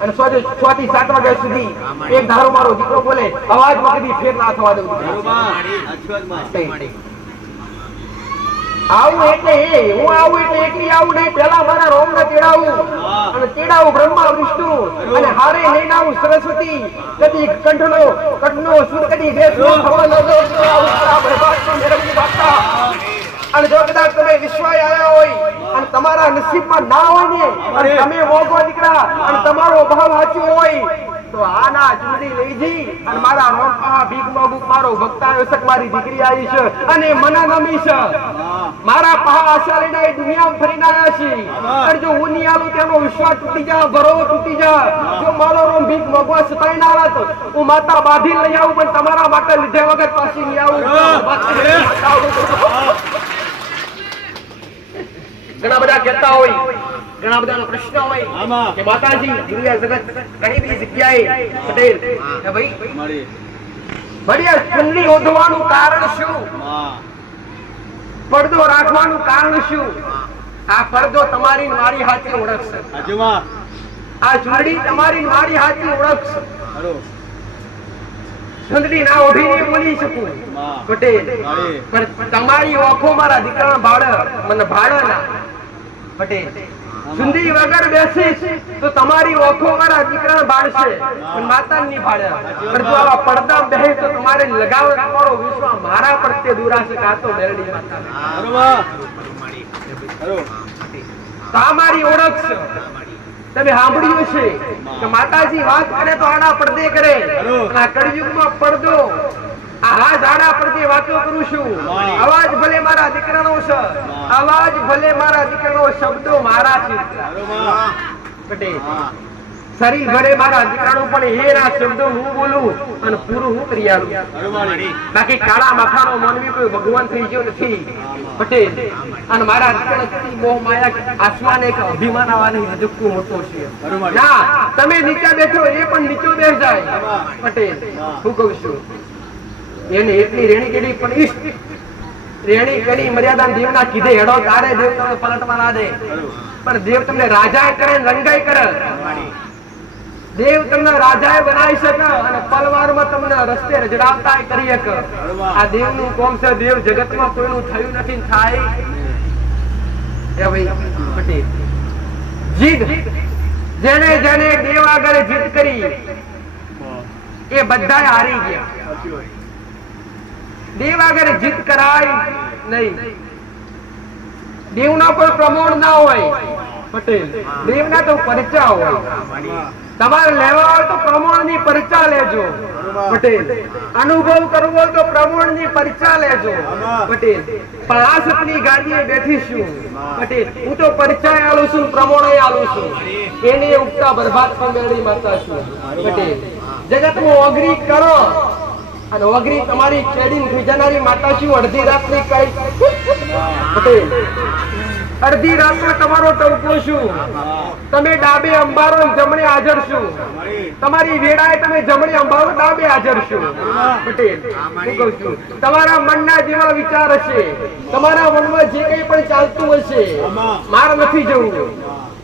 અને 6 થી 7 વાગ્યા સુધી એક ધારો મારો દીકરો બોલે, અવાજમાં કદી ફેર ના થવા દઉં. આવું એટલે હું આવું એટલે એકલી આવું નહીં, પેલા મારા રોમ ને તેડાવું અને તેડાવું બ્રહ્મા વિષ્ણુ અને હારે લઈને આવું સરસ્વતી. કદી કંઠનો સુર કદી વેદ થવા ન દો. અને જો કદાચ તમે વિશ્વાય આવ્યા હોય અને તમારા નસીબમાં ના હોય ને અને તમે મોગો દીકરા અને તમારો ભાવ સાચો હોય તો આના ચૂંટણી લઈ જઈ અને મારા રોમ ભીખ મોગુક મારો ભક્તાયો સક મારી દીકરી આવી છે અને મને નમી છે. મારા પહા આશા લઈને દુનિયામાં ફરીને આવ્યા છે. અને જો હું નહીં આવું તેનો વિશ્વાસ તૂટી જા, ભરોસો તૂટી જા. જો મારો રોમ ભીખ મોગવા સતાઈ ના આવત હું માતા બાંધી લઈ આવું પણ તમારા માટે લીધે વગર પાછી નહીં આવું. ઘણા બધા કહેતા હોય, ઘણા બધાનો પ્રશ્ન હોય કે માતાજી દુનિયા જગત ઘણી બધી જગ્યાએ પટેલ ભાઈ બળિયા ચુંદડી ઓઢવાનું કારણ શું? પડદો રાખવાનું કારણ શું? આ પડદો તમારી મારી હાથે ઓળખશે. આ ચુંદડી તમારી મારી હાથે ઓળખશે. ચુંદડી ના ઓઢીને બોલી શકું પટેલ, પણ તમારી ઓખો મારા દીકરા ભાડ મને ભાડ ના પટેલ. ચુંદડી વગર બેસીશ તો તમારી ઓખો મારા દીકરા ભાડશે પણ માતા ની ભાડે. પણ જો આવા પડદા બેહે તો તમારે લગાવ તમારો વિશ્વાસ મારા પ્રત્યે દુરાશે કાતો મેરડી માતા. તમારી ઓળખ છે. તમે સાંભળ્યું છે કે માતાજી વાત કરે તો આડા પડદે કરે. આ કળયુગમાં પડદો આ ઝાડા પરથી વાતો કરું છું. અવાજ ભલે મારા દીકરાનો છે, અવાજ ભલે મારા દીકરાનો, શબ્દો મારા છે. પટેલ શરીર ભરે મારા દીકરાનું, પણ એ ના શબ્દો હું બોલું અને પૂરું હું કરી આલું. બાકી કાળા માથાનો માનવી કોઈ ભગવાન થઈ ગયો નથી. પટેલ અને મારા દીકરા મોહ માયા આસમાન એક અભિમાન આવવાની હજુકતું મોટો છે. ના તમે નીચે બેઠો એ પણ નીચો બેસ જાય. પટેલ હું કહું છું એને એટલી રેણી કેડી પણ ઈષ્ટ રેણી કરી મર્યાદા દેવના કીધે હેડો તારે દેવ તમને પલટવા ના દે. પણ દેવ તમને રાજા કરે રંગાઈ કરે. દેવ તમને રાજાએ બનાવી શકે અને પલવારમાં તમને રસ્તે રજડાવતા કરી શકે. આ દેવનું કોમ છે. દેવ જગતમાં કોઈનું થયું નથી થાય. એ ભાઈ પટેલ જીદ જેને જેને દેવ આગળ જીદ કરી એ બધાએ હારી ગયા. દેવ આગળ જીદ કરાય નહીં. દેવના કોઈ પ્રમોણ ના હોય. પટેલ દેવના તો પરિચય હોય. તમારે લેવા હોય તો પ્રમાણની પરિચય લેજો. પટેલ અનુભવ કરવો હોય તો પ્રમાણની પરિચય લેજો. પટેલ પણ આ સપની ગાડીએ બેઠીશું. પટેલ હું તો પરિચય આલું છું, પ્રમાણે આલું છું. એને ઉગતા બરબાદ પંગેડી માતા છું. પટેલ જગતમાં ઓગરી કરો અને ઓગરી તમારી કેડી ખીજાનારી માતા છું. અડધી રાતની કઈ પટેલ અડધી રાતમાં તમારો ટવકો છું. તમે ડાબે અંબારો જમણે હાજર છું. તમારી વેળાએ તમે જમણે અંબારો ડાબે હાજર છું. પટેલ હું કહું છું તમારા મનના જેવા વિચાર હશે, તમારા મનમાં જે કંઈ પણ ચાલતું હશે માર નથી જવું.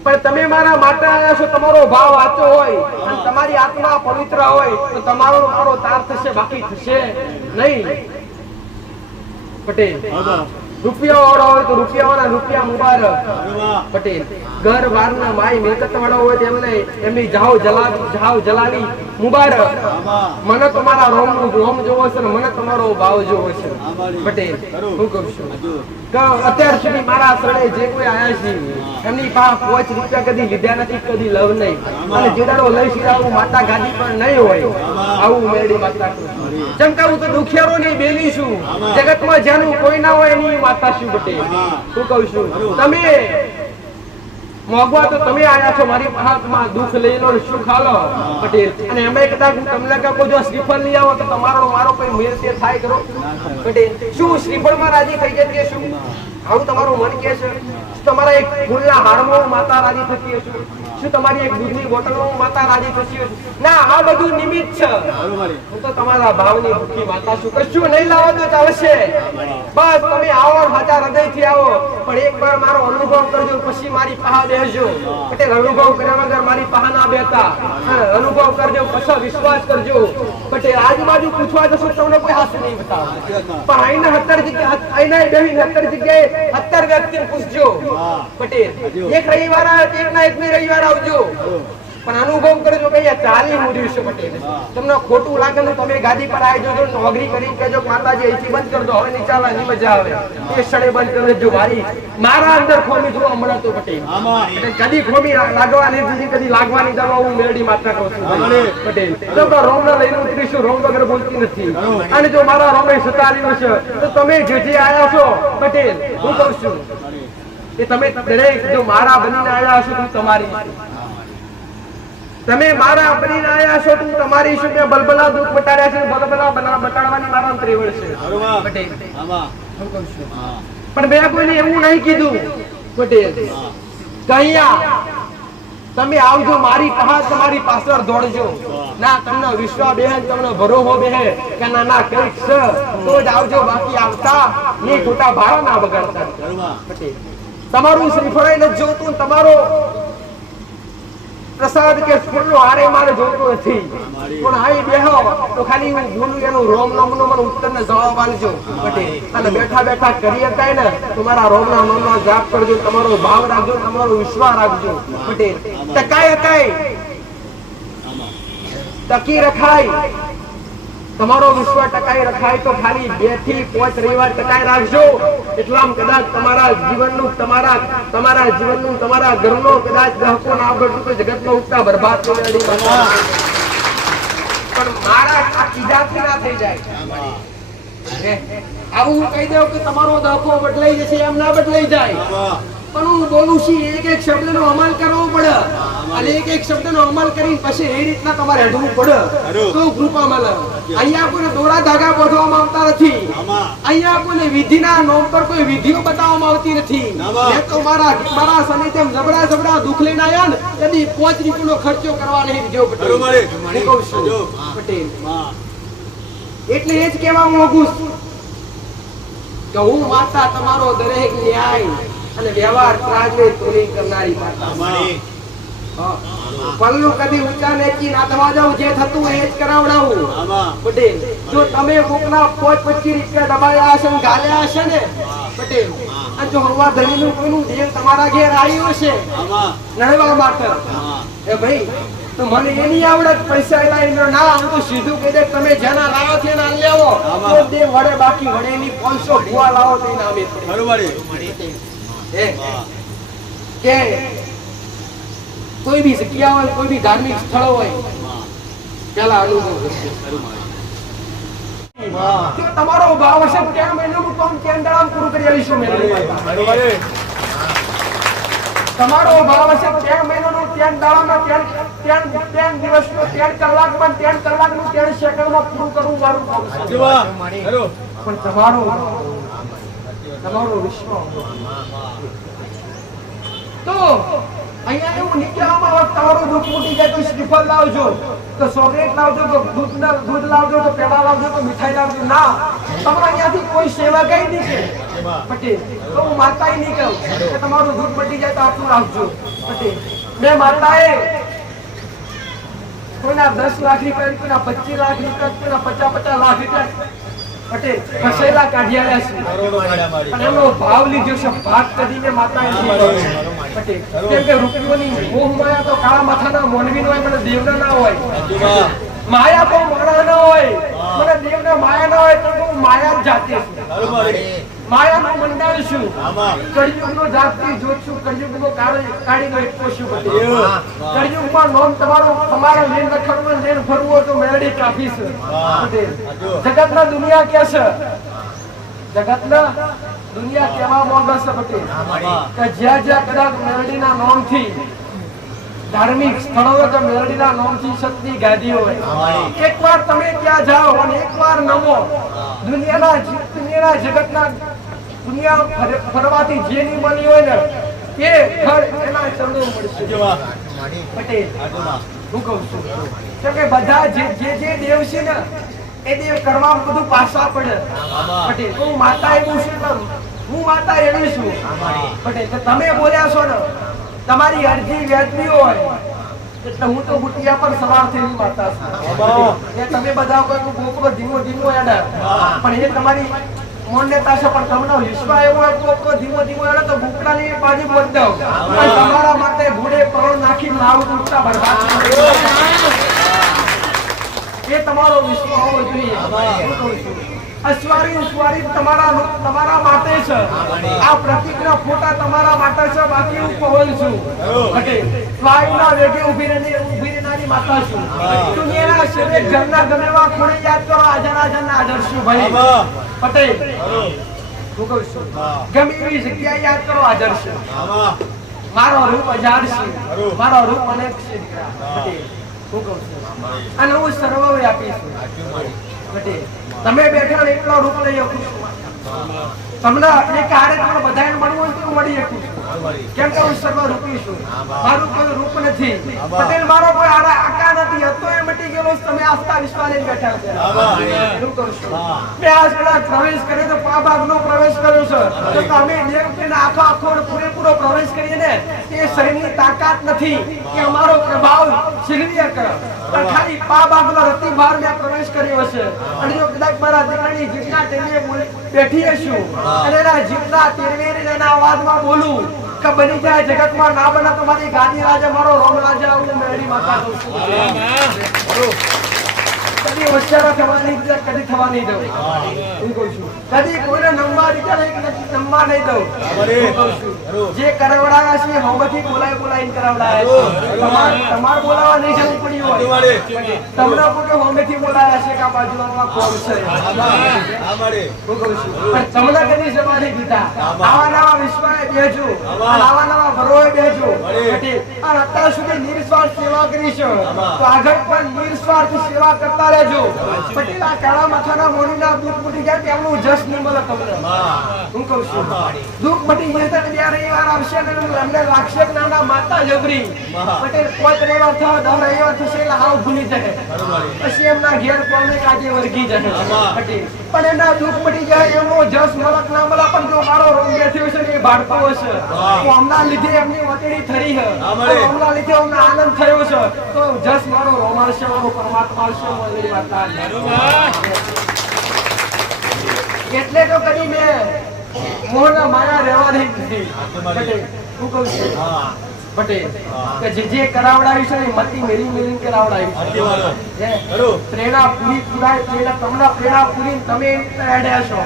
પણ તમે મારા માટે આવ્યા છો. તમારો ભાવ સાચો હોય અને તમારી આત્મા પવિત્ર હોય તો તમારો મારો તાર થશે, બાકી થશે નહીં. પટેલ રૂપિયા વાળો હોય તો રૂપિયા વાળા રૂપિયા મુબારક. પટેલ ઘર વારના માય મિલકત વાળો હોય તો એમને એમની જાવ જલાલી મુબારક. મને તમારા રોમ જોવો છે, મને તમારો ભાવ જોવો છે. પટેલ હું કહું છું અત્યાર સુધી મારા શરણે જે કોઈ આયા છે એમની પાસે 5 રૂપિયા કદી લીધા નથી, કદી લવ નહીં. અને જેદાડો લઈ શીરાવું માતા ગાડી પણ નહીં હોય. આવું મેળી માતા ચમકાવું તો દુખિયારો ની બેલી છું. જગતમાં જેનું કોઈ ના હોય એની માતા છું. પટેલ હું કહું છું તમે મોગવા તો તમે આયા છો મારી હાથમાં દુઃખ લઈ લો, સુખ આલો. પટેલ અને અમે કદાચ હું તમને કહું જો શ્રીફળ લઈ આવો તો તમારો મારો કોઈ મેળ તે થાય કરો. પટેલ શું શ્રીફળમાં રાજી થઈ જતી શું? આવું તમારું મન કહે છે? તમારા એક ફૂલના હારમાં માતા રાજી થતી હશે? શું તમારી એક દૂધની બોટલમાં માતા રાજી થતી હશે? ના, આ બધું નિમિત્ત છે. હું તો તમારા ભાવની ભૂખી માતા છું. કશું નહીં લાવો તો ચાલશે. બસ તમે આવો, હાજર હૃદયથી આવો, પણ એકવાર મારો અનુભવ કરજો, પછી મારી પાસે બેસજો. પટેલ અનુભવ કર્યા વગર મારી પાસે ના બેતા. અનુભવ કરજો, પછી વિશ્વાસ કરજો. પટેલ આજુબાજુ પૂછવા જશો તમને કોઈ હાથ નહીં બતાવે. પણ અહીંના 17 જગ્યાએ અહીંના 17 જગ્યાએ 17 વ્યક્તિને પૂછજો. પટેલ એક રવિવાર એકના એકની રવિવાર આવજો, પણ અનુભવ કરજો કે અહીંયા ચાલી મૂડ્યું છે. પટેલ તમને ખોટું લાગે તો તમે ગાદી પર આવી જજો, નોકરી કરીને કહેજો માતાજી અહીંથી બંધ કરી દો, હવે નહીં ચાલે, નહીં મજા આવે. એ ક્ષણે બંધ કરી દેજો. મારા અંદર ખોમી જોવા મળે તો પટેલ કદી ખોમી લાગવાની નથી, કદી લાગવાની દવા હું મેળડી માત્ર કહું છું. પટેલ તો રોમના લઈને ઉતરીશું, રોમ વગર બોલતી નથી. અને જો મારા રોમે સતાર્યું છે તો તમે જે આયા છો પટેલ હું કહું છું એ તમે દરેક જો મારા બનીને આવ્યા છો તો તમારી, તમે મારા બનીને આવ્યા છો તો તમારી શું? મેં બલબલા દુઃખ બટાડ્યા છે, બલબલા બટાડવાની મારા ત્રેવડ છે. પટેલ હું કહું છું પણ મેં કોઈને એવું નહીં કીધું. પટેલ કહીયા તમે આવજો મારી પાસે, તમારી પાછળ દોડજો. ના તમને વિશ્વાસ બેહે, તમને ભરોસો બેહે કે ના ના કઈક છે તો જ આવજો, બાકી આવતા નહીં, ખોટા ભાડા ના બગાડતા. પટેલ તમારું શ્રીફળ નથી જોતું, તમારો પ્રસાદ કે ફૂલનો હારે મારે જોતો નથી, પણ આઈ બેહો તો ખાલી હું ભૂલું એનું રોમ નામનો મને ઉત્તરને જવાબ આપજો. પટેલ અને બેઠા બેઠા કરી શકાય ને તો મારા રોમ નામનો જાપ કરજો, તમારો ભાવ રાખજો, તમારો વિશ્વાસ રાખજો. પટેલ ટકાય ટકાય ટકી રખાય, તમારો વિશ્વાસ ટકાઈ રખાય તો ખાલી 2 થી 5 રવિવાર ટકાઈ રાખજો. એટલામ કદાચ તમારા જીવનનું તમારા ઘરનો કદાચ દહકો ના આવડતું તો જગતનો ઉગતા બરબાદ કરી. પણ મારા આ કીધાથી ના થઈ જાય. આવું હું કહી દઉં કે તમારો દફો બદલાઈ જશે એમ ના બદલાઈ જાય. પણ હું બોલું છું એક એક શબ્દનો અમલ કરવો પડે અને એક એક શબ્દનો અમલ કરીને પછી એ રીતના તમારે હેડવું પડે તો કૃપા મળે. અહીંયા કોઈને દોરા ધાગા બાંધવામાં આવતા નથી. અહીંયા કોઈને વિધિના નામ પર કોઈ વિધિઓ બતાવવામાં આવતી નથી. મેં તો મારા સમય તેમ જબરા દુઃખ લઈને આવ્યા ને તેથી 5 રૂપિયાનો ખર્ચો કરવા નહીં દીધો પટેલ. એટલે એ જ કહેવા માંગુ છું કે હું માતા તમારો દરેક ન્યાય અને વ્યવહાર ત્રાજવે તોલી કરનારી માતા. પલ્લુ કદી ઊંચા નેચી ના થવા જાવ, જે થતું એ જ કરાવડાવું. પટેલ જો તમે કોકના 25 રૂપિયા દબાયા હશે ને ગાલ્યા હશે ને પટેલ, અને જો હવા ધણીનું કોઈનું દેવ તમારા ઘેર આવ્યું હશે નડવા માટે, એ ભાઈ તો મને એ નહીં આવડે પૈસા લાવીને ના, હું તો સીધું કહી દે તમે જેના લાવો છે ના લેવો તો દેવ વડે, બાકી વડે ની 500 ભુવા લાવો તો એના અમે બરોબર. કે કોઈ બી જગ્યા હોય, કોઈ બી ધાર્મિક સ્થળ હોય, પેલા અનુભવ જો તમારો ભાવ હશે ત્યાં મહિનાનું કામ ત્યાં દાડામાં પૂરું કરી આવીશું. તમારો ભાવ હશે ત્યાં મહિનાનું ત્યાં દાડામાં ત્યાં દિવસનું ત્યાં કલાકમાં ત્યાં કલાકનું ત્યાં સેકન્ડમાં પૂરું કરવું મારું કામ છે. પણ તમારો વિશ્વાસ તો અહીંયા એવું નીકળવામાં તમારું દુઃખ મૂકી જાય તો શ્રીફળ લાવજો, તો ચોકલેટ લાવજો, તો દૂધ લાવજો, તો પેડા લાવજો, તો મીઠાઈ લાવજો. ના, તમારા અહીંયાથી કોઈ સેવા કઈ નહીં કે પટેલ, તો હું માતા નહીં કહું કે તમારું દૂધ મટી જાય તો આટલું રાખજો પટેલ. મેં માતાએ કોઈના 10 લાખ રૂપિયા, કોઈના 25 લાખ રૂપિયા, કોઈના 50 લાખ રૂપિયા પટેલ ફસેલા કાઢ્યા છે અને એનો ભાવ લીધો છે ભાગ કરીને માતાએ પટેલ. કેમ કે રૂપિયોની મોહ માયા તો કાળા માથાના મોનવીનો હોય, મને દેવના ના હોય. માયા તો માણા ના હોય, મને દેવના માયા ના હોય, તો હું માયા જ જાતે છું. માયાનું મંડાણ છું, કળિયુગનો જાગતી જોત છું, કળિયુગનો કાળીનો એકકો છું પટેલ. કળિયુગમાં નોમ તમારા લેન લખવાનું લેન ફરવું તો મેળડી કાફી છે પટેલ. જગતના દુનિયા કે છે, જગતના દુનિયા કેવા માંગે છે પટેલ કે જ્યાં જ્યાં કદાચ મેળડીના નામથી ધાર્મિક સ્થળો હોય તો મેળડીના નામથી શક્તિ ગાદી હોય. એકવાર તમે ત્યાં જાઓ અને એકવાર નમો, દુનિયાના જગતના દુનિયા ફરવાથી જે ની મળી હોય ને એ ફળ એના ચરણો મળશે પટેલ. હું કહું છું કે બધા જે દેવ છે ને એ દેવ કરવા બધું પાછા પડે પટેલ. હું માતા એવું છું, હું માતા એવી છું પટેલ. તમે બોલ્યા છો ને તમારી અરજી વ્યાજબી હોય એટલે હું તો બુટિયા પર સવાર થયેલી માતા છું. તમે બધા કોઈ ગોકળો ધીમો હેડે પણ એ તમારી મોન્યતા છે, પણ તમને વિશ્વાસ એવો ગોકળો ધીમો હેડે તો ગુકડાની બાજી બોલ દો તમારા માટે ભૂડે પરોળ નાખી લાવ ઉઠતા બરબાદ એ તમારો વિશ્વાસ હોવો જોઈએ. અશ્વારી તમારા માટે છે, આ પ્રતિકના ફોટા તમારા માટે છે, બાકી હું પવન છું વાયુના વેગે ઊભી રહેનારી માતા છું. દુનિયાના શરીર ઘરના ગમેવા ખૂણે યાદ કરો આજાના હાજર છું ભાઈ પટેલ. હું કહું છું ગમે એવી જગ્યાએ યાદ કરો હાજર છું. મારો રૂપ અજાર છે, મારો રૂપ અનેક છે પટેલ. હું કહું છું અને હું સર્વવ્યાપી છું પટેલ. તમે બેઠા એટલો રૂપ લઈ શકું છું. તમને એ કાર્યક્રમ બધાને મળવું હોય તો મળી શકું છું. કેમ કે હું સર્વરૂપી છું, મારું કોઈ રૂપ નથી પટેલ. મારો કોઈ આકાર નથી, હતો એ મટી ગયેલો. તમે આસ્થા વિશ્વાસ લઈને બેઠા છે. એવું કરું છું. મેં આજ કદાચ પ્રવેશ કર્યો તો પાભાગનો પ્રવેશ કર્યો છે, તો તમે દેવજીના આખો પૂરેપૂરો પ્રવેશ કરીએ ને એ શરીરની તાકાત નથી કે અમારો પ્રભાવ શીલવીએ કરે. ખાલી પાભાગનો રતિ બહાર મેં પ્રવેશ કર્યો છે. અને જો કદાચ મારા દીકરાની જીતના ટેલીએ બેઠી હશું અને એના જીતના તેરવેરી એના અવાજમાં બોલું કે બની જાય જગતમાં, ના બને તમારી ગાદી રાજા મારો રોમ રાજા આવું મેળી માતા કહું છું. કદી હોશિયાર થવા નહીં દે, કદી થવા નહીં દઉં. હું કહું છું કદી કોઈને નમવા રીતે નહીં, નમવા નહીં દઉં. હું કહું છું જે કરાવડાયા છે હોમથી બોલાવીને કરાવડાયા છે. તમાર બોલાવા નહીં જવું પડ્યું હોય. તમને કોઈ હોમેથી બોલાયા છે કે આ બાજુમાં કોણ છે. હું કહું છું પણ તમને કદી જવા નહીં દીધા. આવા નવા વિશ્વાએ બેજો, આવા નવા ભરોએ બેજો. અને અત્યાર સુધી નિસ્વાર્થ સેવા કરી છે તો આગળ પણ નિસ્વાર્થ સેવા કરતા રહેજો. પટેલ આ કાળા માથાના મોઢીના દુઃખ મટી જાય તેમનું જશ નહીં મળે તમને. હું કહું છું દુઃખ મટી જાય તો બે રવિવાર આવશે ને એમને લાગશે કે નાના માતા જબરી. પટેલ કોઈ રવિવાર થયો 10 રવિવાર થશે એટલે હાવ ભૂલી જાય. પછી એમના ઘેર કોને કાજે વર્ગી જાય. પટેલ પણ એના દુઃખ મટી જાય એમનો જશ મળક ના મળે. પણ જો મારો રોગ બેઠ્યો છે ને એ ભાડતો હશે તો હમણાં લીધે એમની વતડી થરી છે, હમણાં લીધે અમને આનંદ થયો છે તો જશ મારો રોમાશે, મારો પરમાત્મા છે. મારી માતા એટલે તો કદી મેં મોહના માયા રહેવા નહીં દીધી. પટેલ હું કહું છું પટેલ કે જે કરાવડાવી છે એ મતી મેરી મેરી કરાવડાવી છે. પ્રેરણા પૂરી પુરાય પ્રેરણા તમને પ્રેરણા પૂરી તમે એડ્યા છો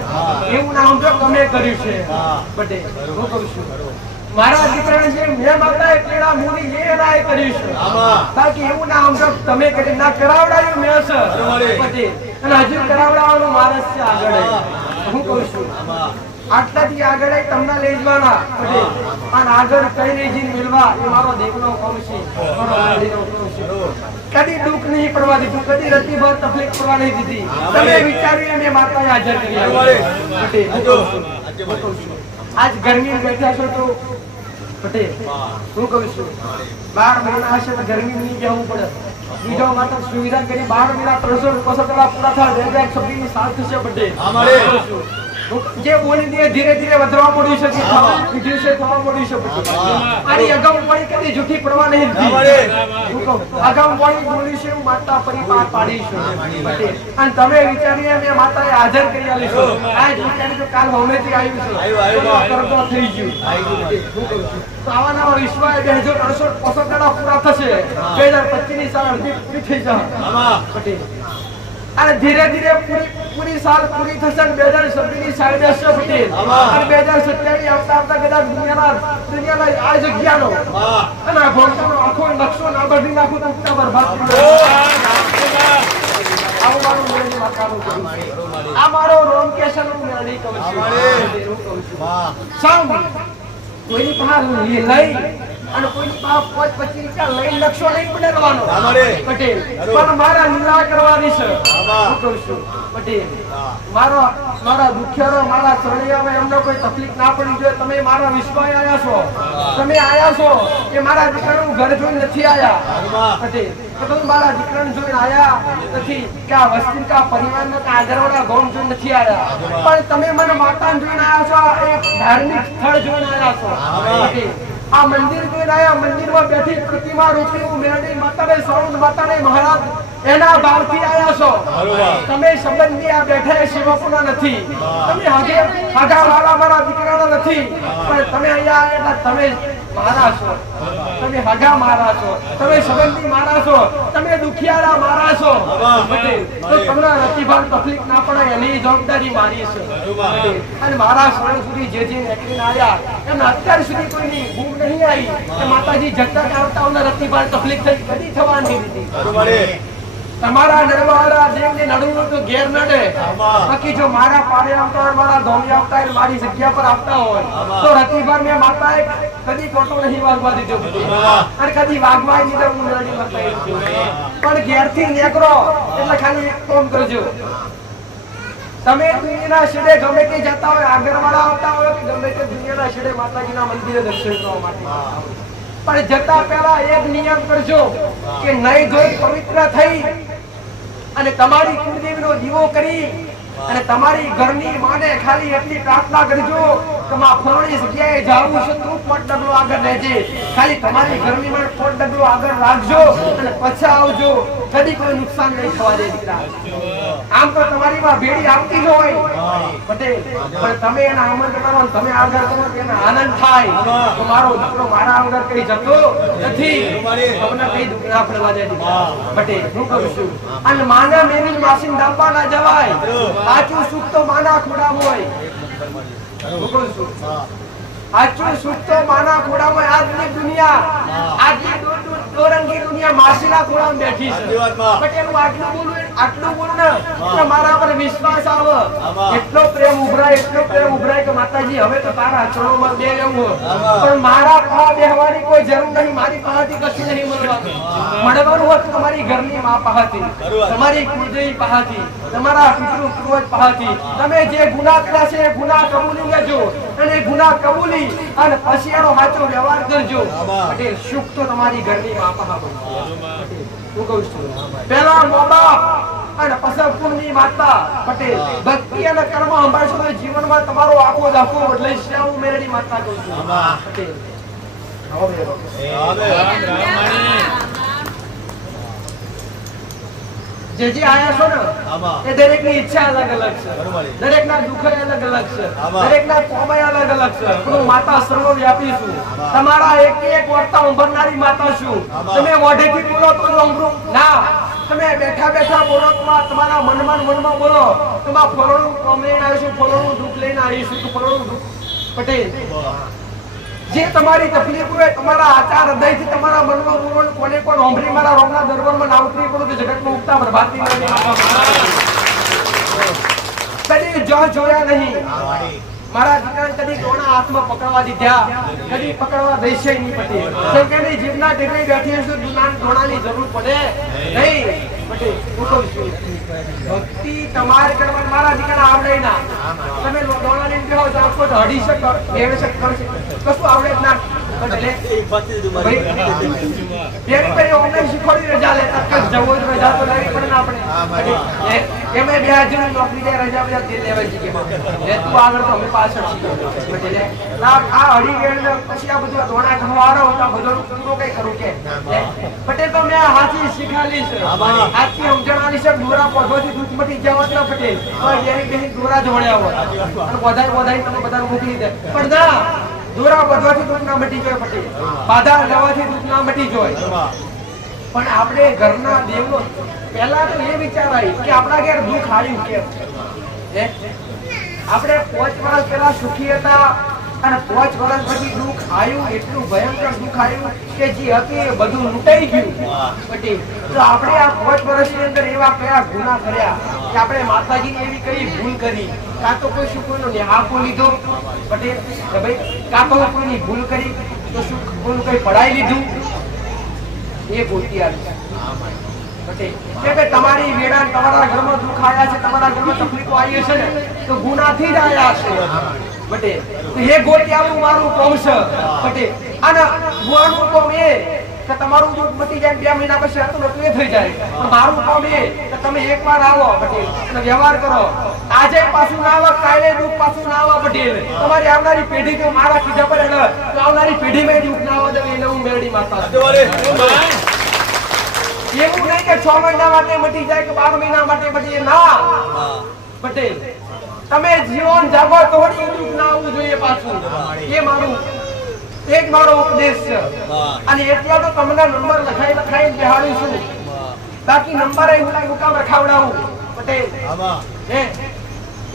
એવું ના સમજો તમે કર્યું છે. પટેલ હું કહું છું મારા દીકરાને જે મેં માતાએ પ્રેરણા મૂડી એ એનાએ કર્યું છે. બાકી એવું ના સમજો તમે કરી ના કરાવડાવ્યું મેં છે. પટેલ અને હજુ કરાવડાવવાનું મારસ છે આગળ. હું કહું છું આટલાથી આગળ તમને લઈ જવાના. પટેલ અને આગળ કઈ લઈ જઈને મિલવા એ મારો દેખનો કામ છે, મારો લાડીનો કામ છે. કદી દુઃખ નહીં પડવા દીધું, કદી રતિભર તકલીફ પડવા નહીં દીધી. તમે વિચાર્યું મેં માતાએ હાજર કરી. પટેલ આજ ગરમી બેઠા છો તો પટેલ હું કહું છું 12 મહિના હશે તો ગરમી નહીં જવું પડે. બીજો માટે સુવિધા કરી 12 મહિના 365 પૂરા થાય 2026 ની સાલ થશે. પટેલ જે બોલી દે ધીરે ધીરે વધવા મળ્યું છે, વિદ્યુત છે થવા મળ્યું છે. આની અગાઉ પડી કદી જૂઠી પડવા નહીં દીધી. અગાઉ પડી બોલી છે હું માતા પરિપાર પાડી છું. અને તમે વિચારીએ મેં માતાએ હાજર કરી આલી છું. આજ વિચારી તો કાલ હોમેથી આવ્યું છે કરતો થઈ ગયું. તો આવા નવા વિશ્વાએ 2068 પૂરા થશે. 2025 ની સાલ અડધી પૂરી થઈ જશે. પટેલ અને ધીરે ધીરે પૂરી સાલ પૂરી થશે. 2026 ની સાલ બેસશે. પટેલ અને 2027 આવતા કદાચ દુનિયાના આ જગ્યાનો અને આ ભોંતાનો આખો નકશો ના બદલી નાખું તો પૂરા બરબાદ થઈ જશે. આ મારો રોમકેશન નું મેળી કહું છું. કોઈની પાસે લઈ અને કોઈની પાસે 25 રૂપિયા લઈ નકશો નહીં બનાવવાનો. પટેલ પણ મારા લીલા કરવાની છે. હું કહું છું પટેલ મારા દુખિયારો મારા ચરણિયામાં એમને કોઈ તકલીફ ના પડી જોઈએ. તમે મારા વિશ્વાએ આયા છો, તમે આયા છો એ મારા દીકરાનું ઘર જોઈને નથી આયા. પટેલ તમે મારા દીકરાને જોઈને આયા નથી કે આ વસ્તી કા પરિવારના કા આગળવાળા ગામ જોઈને નથી આયા. પણ તમે મને માતાને જોઈને આયા છો, એક ધાર્મિક સ્થળ જોઈને આયા છો. પટેલ આ મંદિર જોઈને આયા, મંદિરમાં બેઠી પ્રતિમા રૂપી હું મેરડી માતાને સૌંદ માતાને મહારાજ એના ભાવથી આયા છો. તમે સંબંધી આ બેઠા સેવકોના નથી, તમે હગા વાળા મારા દીકરાના નથી, પણ તમે અહીંયા એટલે તમે મારા છો, તમે હગા મારા છો, તમે સંબંધી મારા છો, તમે દુખિયારા મારા છો. તો તમને રતિભાન તકલીફ ના પડે એની જવાબદારી મારી છે. અને મારા શરણ સુધી જે નીકળીને આવ્યા એમને અત્યાર સુધી કોઈની ભૂખ નહીં આવી કે માતાજી જતા આવતા અમને રતિભાન તકલીફ થઈ કદી થવા નહીં દીધી. તમારા નડવાળા દેવને નડવું તો ઘેર નડે. બાકી જો મારા પાડે આવતા હોય, મારા ધોમી આવતા હોય, મારી જગ્યા પર આવતા હોય તો રતિભાર મેં માતાએ કદી કોટો નહીં વાગવા દીધો અને કદી વાગવા દીધો. હું નડી માતા પણ ઘેરથી નીકળો એટલે ખાલી એક કામ કરજો. તમે દુનિયાના છેડે ગમે તે જતા હોય, આગળવાળા આવતા હોય કે ગમે તે દુનિયાના છેડે માતાજીના મંદિરે દર્શન કરવા માટે, પણ જતા પહેલા એક નિયમ કરજો કે નહીં ધોઈ પવિત્ર થઈ અને તમારી કુળદેવીનો દીવો કરી અને તમારી ઘરની માને ખાલી એટલી પ્રાર્થના કરજો કે માં ફલાણી જગ્યાએ જાવું છે તું પોટ ડગલો આગળ રહેજે, ખાલી તમારી ઘરની માં પોટ ડગલો આગળ રાખજો અને પછી આવજો, કદી કોઈ નુકસાન નહીં થવા દે દીકરા. આમ તો તમારી માં ભેડી આવતી જ હોય પટેલ, પણ તમે એના આમંત્રણ કરો ને તમે આગળ કરો એને આનંદ થાય તો મારો દીકરો મારા આગળ કઈ જતો નથી, તમને કઈ દુઃખ ના પડવા દે દીકરા. પટેલ હું કહું છું અને માના મેની માસીન ડાબા ના જવાય, સાચું સુખ તો માના ખોડામાં હોય. હું કહું છું સાચું સુખ તો માના ખોડામાં. આજની દુનિયા, આજની દોરંગી દુનિયા માસીના ખોડામાં બેઠી છે. પટેલ હું આટલું બોલું ને તો મારા પર વિશ્વાસ આવે, એટલો પ્રેમ ઉભરાય કે માતાજી હવે તો તારા ચરણોમાં બે લેવું, પણ મારા પાસે બેહવાની કોઈ જરૂર નહીં, મારી પાસેથી કશું નહીં મળવાનું હોત તમારી ઘરની માં પાસેથી, તમારી કુળદેવી પાસેથી, તમારા પિતૃ પૂર્વજ પાસેથી. તમે જે ગુનાહ કર્યા છે એ ગુનાહ કબૂલી લેજો અને ગુનાહ કબૂલી અને પછી એનો સાચો વ્યવહાર કરજો. પટેલ સુખ તો તમારી ઘરની માં પાસેથી. હું કહું છું પહેલા મા બાપ અને પછી પુણ્યની માતા. પટેલ ભક્તિ અને કર્મ સંભાળશો તો જીવનમાં તમારો આખો દાખો બદલાઈ છે. હું મેરડી માતા કહું છું. પટેલ જે આયા છો ને એ દરેક ની ઈચ્છા અલગ અલગ છે, દરેક ના દુઃખ અલગ અલગ છે, દરેક ના કોમય અલગ અલગ છે. હું માતા સર્વવ્યાપી છું, તમારા એક વાર્તા ઉંબરનારી માતા છું. તમે મોઢેથી બોલો તો સાંભળું ના, તમે બેઠા બેઠા બોલો તમારા મનમાં બોલો તમારા ફળોનું કોમ લઈને આવીશું, ફળોનું દુઃખ લઈને આવીશું, ફળોનું દુઃખ. પટેલ જે તમારી તકલીફ હોય તમારા આચાર હૃદયથી તમારા મનમાં બોલો, કોને પણ સાંભળી મારા રોમના દરબારમાં ના ઉતરી પડો તો જગતમાં ઉગતા પ્રભાતી કદી જોયા નહીં. મારા દીકરાને કદી કોના હાથમાં પકડવા દીધા, કદી પકડવા દેશે નહીં. પટેલ સંકેની જીવના ટેકરી બેઠી હશે, દોણાની જરૂર પડે નહીં. પટેલ હું કહું છું ભક્તિ તમારે કરવાની, મારા દીકરા આવડે ના. તમે દોણાની બેહો જાવ તો હડી શકે, બેવે શકે, કશું આવડે જ ના. એટલે ભાઈ ઓમને શીખવાડી રજા લેતા કે જવો જ રજા તો લેવી પડે ને આપણે. એમે બે હજુ નોકરી દે રજા બધા દે લેવાય છે કે તું આગળ તો અમે પાછળ છીએ. આ હળી વેળ ને પછી આ બધું ધોણા ખવારો હતા બધું પૂરો કઈ કરું કે પટેલ તો મેં હાથી શીખાલી છે, હાથી સમજણાલી છે. દોરા પગોથી દૂધ મટી જવા ના પટેલ એની બેની દોરા જોડ્યા હોય અને વધાઈ તમે બધા મોકલી દે, પણ ના દોરા બધવાથી દૂધ ના મટી જાય. પટેલ બાધા લેવાથી દૂધ ના મટી જાય. પણ આપણે ઘરના દેવનો પહેલા તો એ વિચાર આવી કે આપણા ઘેર દુઃખ આવ્યું કેમ. આપણે 5 વર્ષ પહેલા સુખી હતા અને 5 વર્ષ પછી દુઃખ આવ્યું, એટલું ભયંકર દુઃખ આવ્યું કે જે હતું એ બધું લૂંટાઈ ગયું. પટેલ તો આપણે આ 5 વર્ષની અંદર એવા કયા ગુનાહ કર્યા કે આપણે માતાજીને એવી કઈ ભૂલ કરી, કાં તો કોઈ શું કોઈનો ન્યાપો લીધો. પટેલ કે ભાઈ કાં તો કોઈની ભૂલ કરી તો શું કોઈનું કઈ પડાઈ લીધું, એ ગોતી આવી. પટેલ તમારી વેડા તમારા ઘરમાં દુઃખ આવ્યા છે, તમારા ઘરમાં તકલીફો આવી છે ને તો ગુનાથી જ આવ્યા છે. પટેલ તો એ ગોતી આવું મારું કામ છે. પટેલ અને ભુવાનું કામ એ કે તમારું દુઃખ મટી જાય 2 મહિના પછી હતું નતું એ થઈ જાય, પણ મારું કામ એ કે તમે એકવાર આવો પટેલ અને વ્યવહાર કરો. આજે પાછું ના આવે, કાલે દુઃખ પાછું ના આવે. પટેલ તમારી આવનારી પેઢી જો મારા કીધા પર તો આવનારી પેઢીમાં દુઃખ ના આવે એટલે હું મેરડી માતા. એવું નહીં કે 6 મહિના માટે મટી જાય કે 12 મહિના માટે મટી ના. પટેલ તમે જીવન જાગો તો દુઃખ ના આવવું જોઈએ પાછું. એ મારું એક મારો ઉપદેશ છે. અને એટલા તો તમને નંબર લખાઈ બેહાડીશું, બાકી નંબર હું કામ રખાવડાવું. પટેલ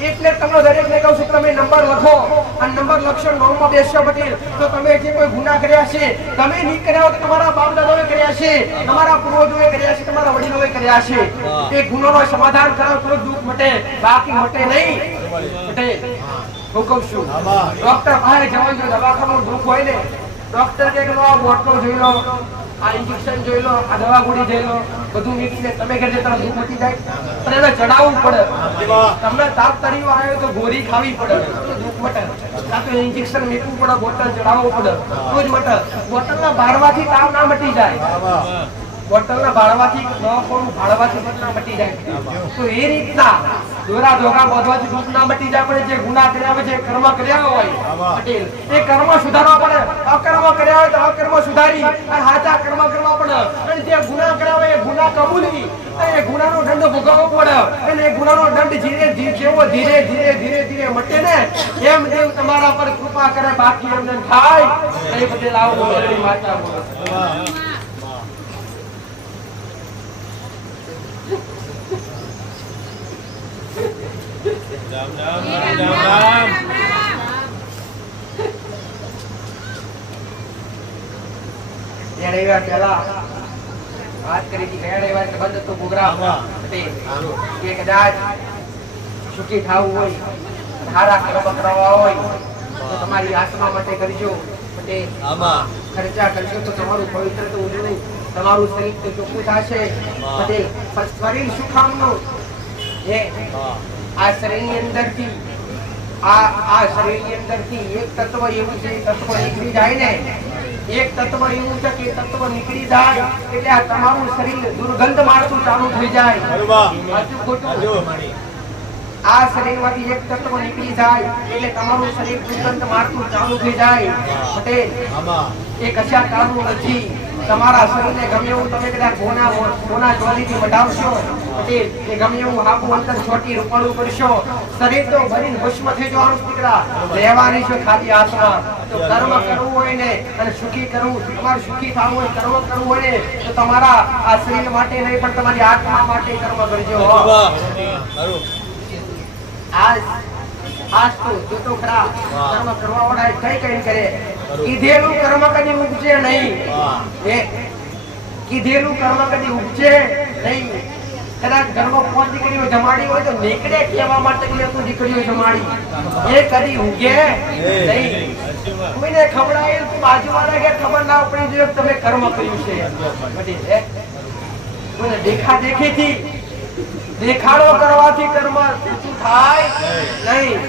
એટલે તમને દરેકને કહું છું તમે નંબર લખો અને નંબર લખશો નોમમાં બેસશો. પટેલ તો તમે જે કોઈ ગુનાહ કર્યા છે, તમે નહીં કર્યા હોય તમારા બાપ દાદાઓએ કર્યા છે, તમારા પૂર્વજોએ કર્યા છે, તમારા વડીલોએ કર્યા છે, એ ગુનાનો સમાધાન કરાવો તો દુઃખ મટે, બાકી મટે નહીં. પટેલ હું કહું છું ડોક્ટર પાસે જવાનું જો દવાખાનું દુઃખ હોય ને, ડોક્ટર કે આ બોટલો જોઈ લો, આ ઇન્જેક્શન જોઈ લો, આ દવા ગોળી જોઈ લો, બધું મીઠીને તમે કે તરફ દુઃખ મટી જાય. પણ એને ચડાવવું પડે. તમને તાપ તળિયો આવ્યો તો ગોળી ખાવી પડે તો દુઃખ મટે, કાં તો ઇન્જેક્શન મીઠવું પડે, બોટલ ચડાવવું પડે તો જ મટે. બોટલના બારવાથી તાવ ના મટી જાય. બોટલના ભાળવાથી નવાપણું ભાળવાથી દુઃખ ના મટી જાય. તો એ રીતના દોરા ધોકા બાંધવાથી દુઃખ ના મટી જાય, પણ જે ગુનાહ કર્યા હોય, જે કર્મ કર્યા હોય પટેલ, એ કર્મ સુધારવા પડે. અકર્મ કર્યા હોય તો અકર્મ સુધારી અને સાચા કર્મ કરવા પડે. અને જે ગુનાહ કર્યા હોય એ ગુનાહ કબૂલી એ ગુનાનો દંડ ભોગવવો પડે. અને એ ગુનાનો દંડ જેવો ધીરે ધીરે મટે ને એમ દેવ તમારા પર કૃપા કરે. બાકી એમને થાય એ પટેલ આવો બોલડી માતા બોલો. રામ. રવિવાર પહેલા વાત કરી હતી, ગયા રવિવારે બંધ હતો પ્રોગ્રામ કે કદાચ સુખી થવું હોય, સારા કર્મ કરવા હોય તો તમારી આત્મા માટે કરજો. ખર્ચા કરશો તો તમારું પવિત્ર તો ઉજળું, તમારું શરીર તો ચોખ્ખું થશે. પણ શરીર શું કામનું? આ શરીરની અંદરથી આ શરીરની અંદરથી એક તત્વ એવું છે, તત્વ નીકળી જાય ને, એક તત્વ એવું છે કે તત્વ નીકળી જાય એટલે આ તમારું શરીર દુર્ગંધ મારતું ચાલુ થઈ જાય. સાચું ખોટું? આ શરીરમાંથી એક તત્વ નીકળી જાય એટલે તમારું શરીર દુર્ગંધ મારતું ચાલુ થઈ જાય. પટેલ એ કશા કામનું નથી. તમારા શરીરને ગમે એવું તમે કદાચ ગોના ચોલીથી વટાવશો પટેલ, એ ગમે એવું હાપું અંતર છોટી રૂપાળું કરશો, શરીર તો ભરીને ભસ્મ થઈ જવાનું દીકરા. રહેવાની છે ખાલી આત્મા. તો કર્મ કરવું હોય ને અને સુખી કરવું, તમારે સુખી થવું હોય, કર્મ કરવું હોય ને તો તમારા આ શરીર માટે નહીં પણ તમારી આત્મા માટે કર્મ કરજો. આજ તો ખરા કર્મ કરવા વાળા કઈ કરે. કીધેલું કર્મ કદી ઉગજે નહીં. કીધેલું કર્મ કદી ઉગજે નહીં. કદાચ ઘરમાં 5 દીકરીઓ જમાડી હોય તો નીકળે કેવા માટે કે તું દીકરીઓ જમાડી, એ કદી ઉગે નહીં. કોઈને ખવડાય બાજુવાળા કે ખબર ના પડી જોઈએ તમે કર્મ કર્યું છે. કોઈને દેખા દેખીથી દેખાડો કરવાથી કર્મ થાય નહીં.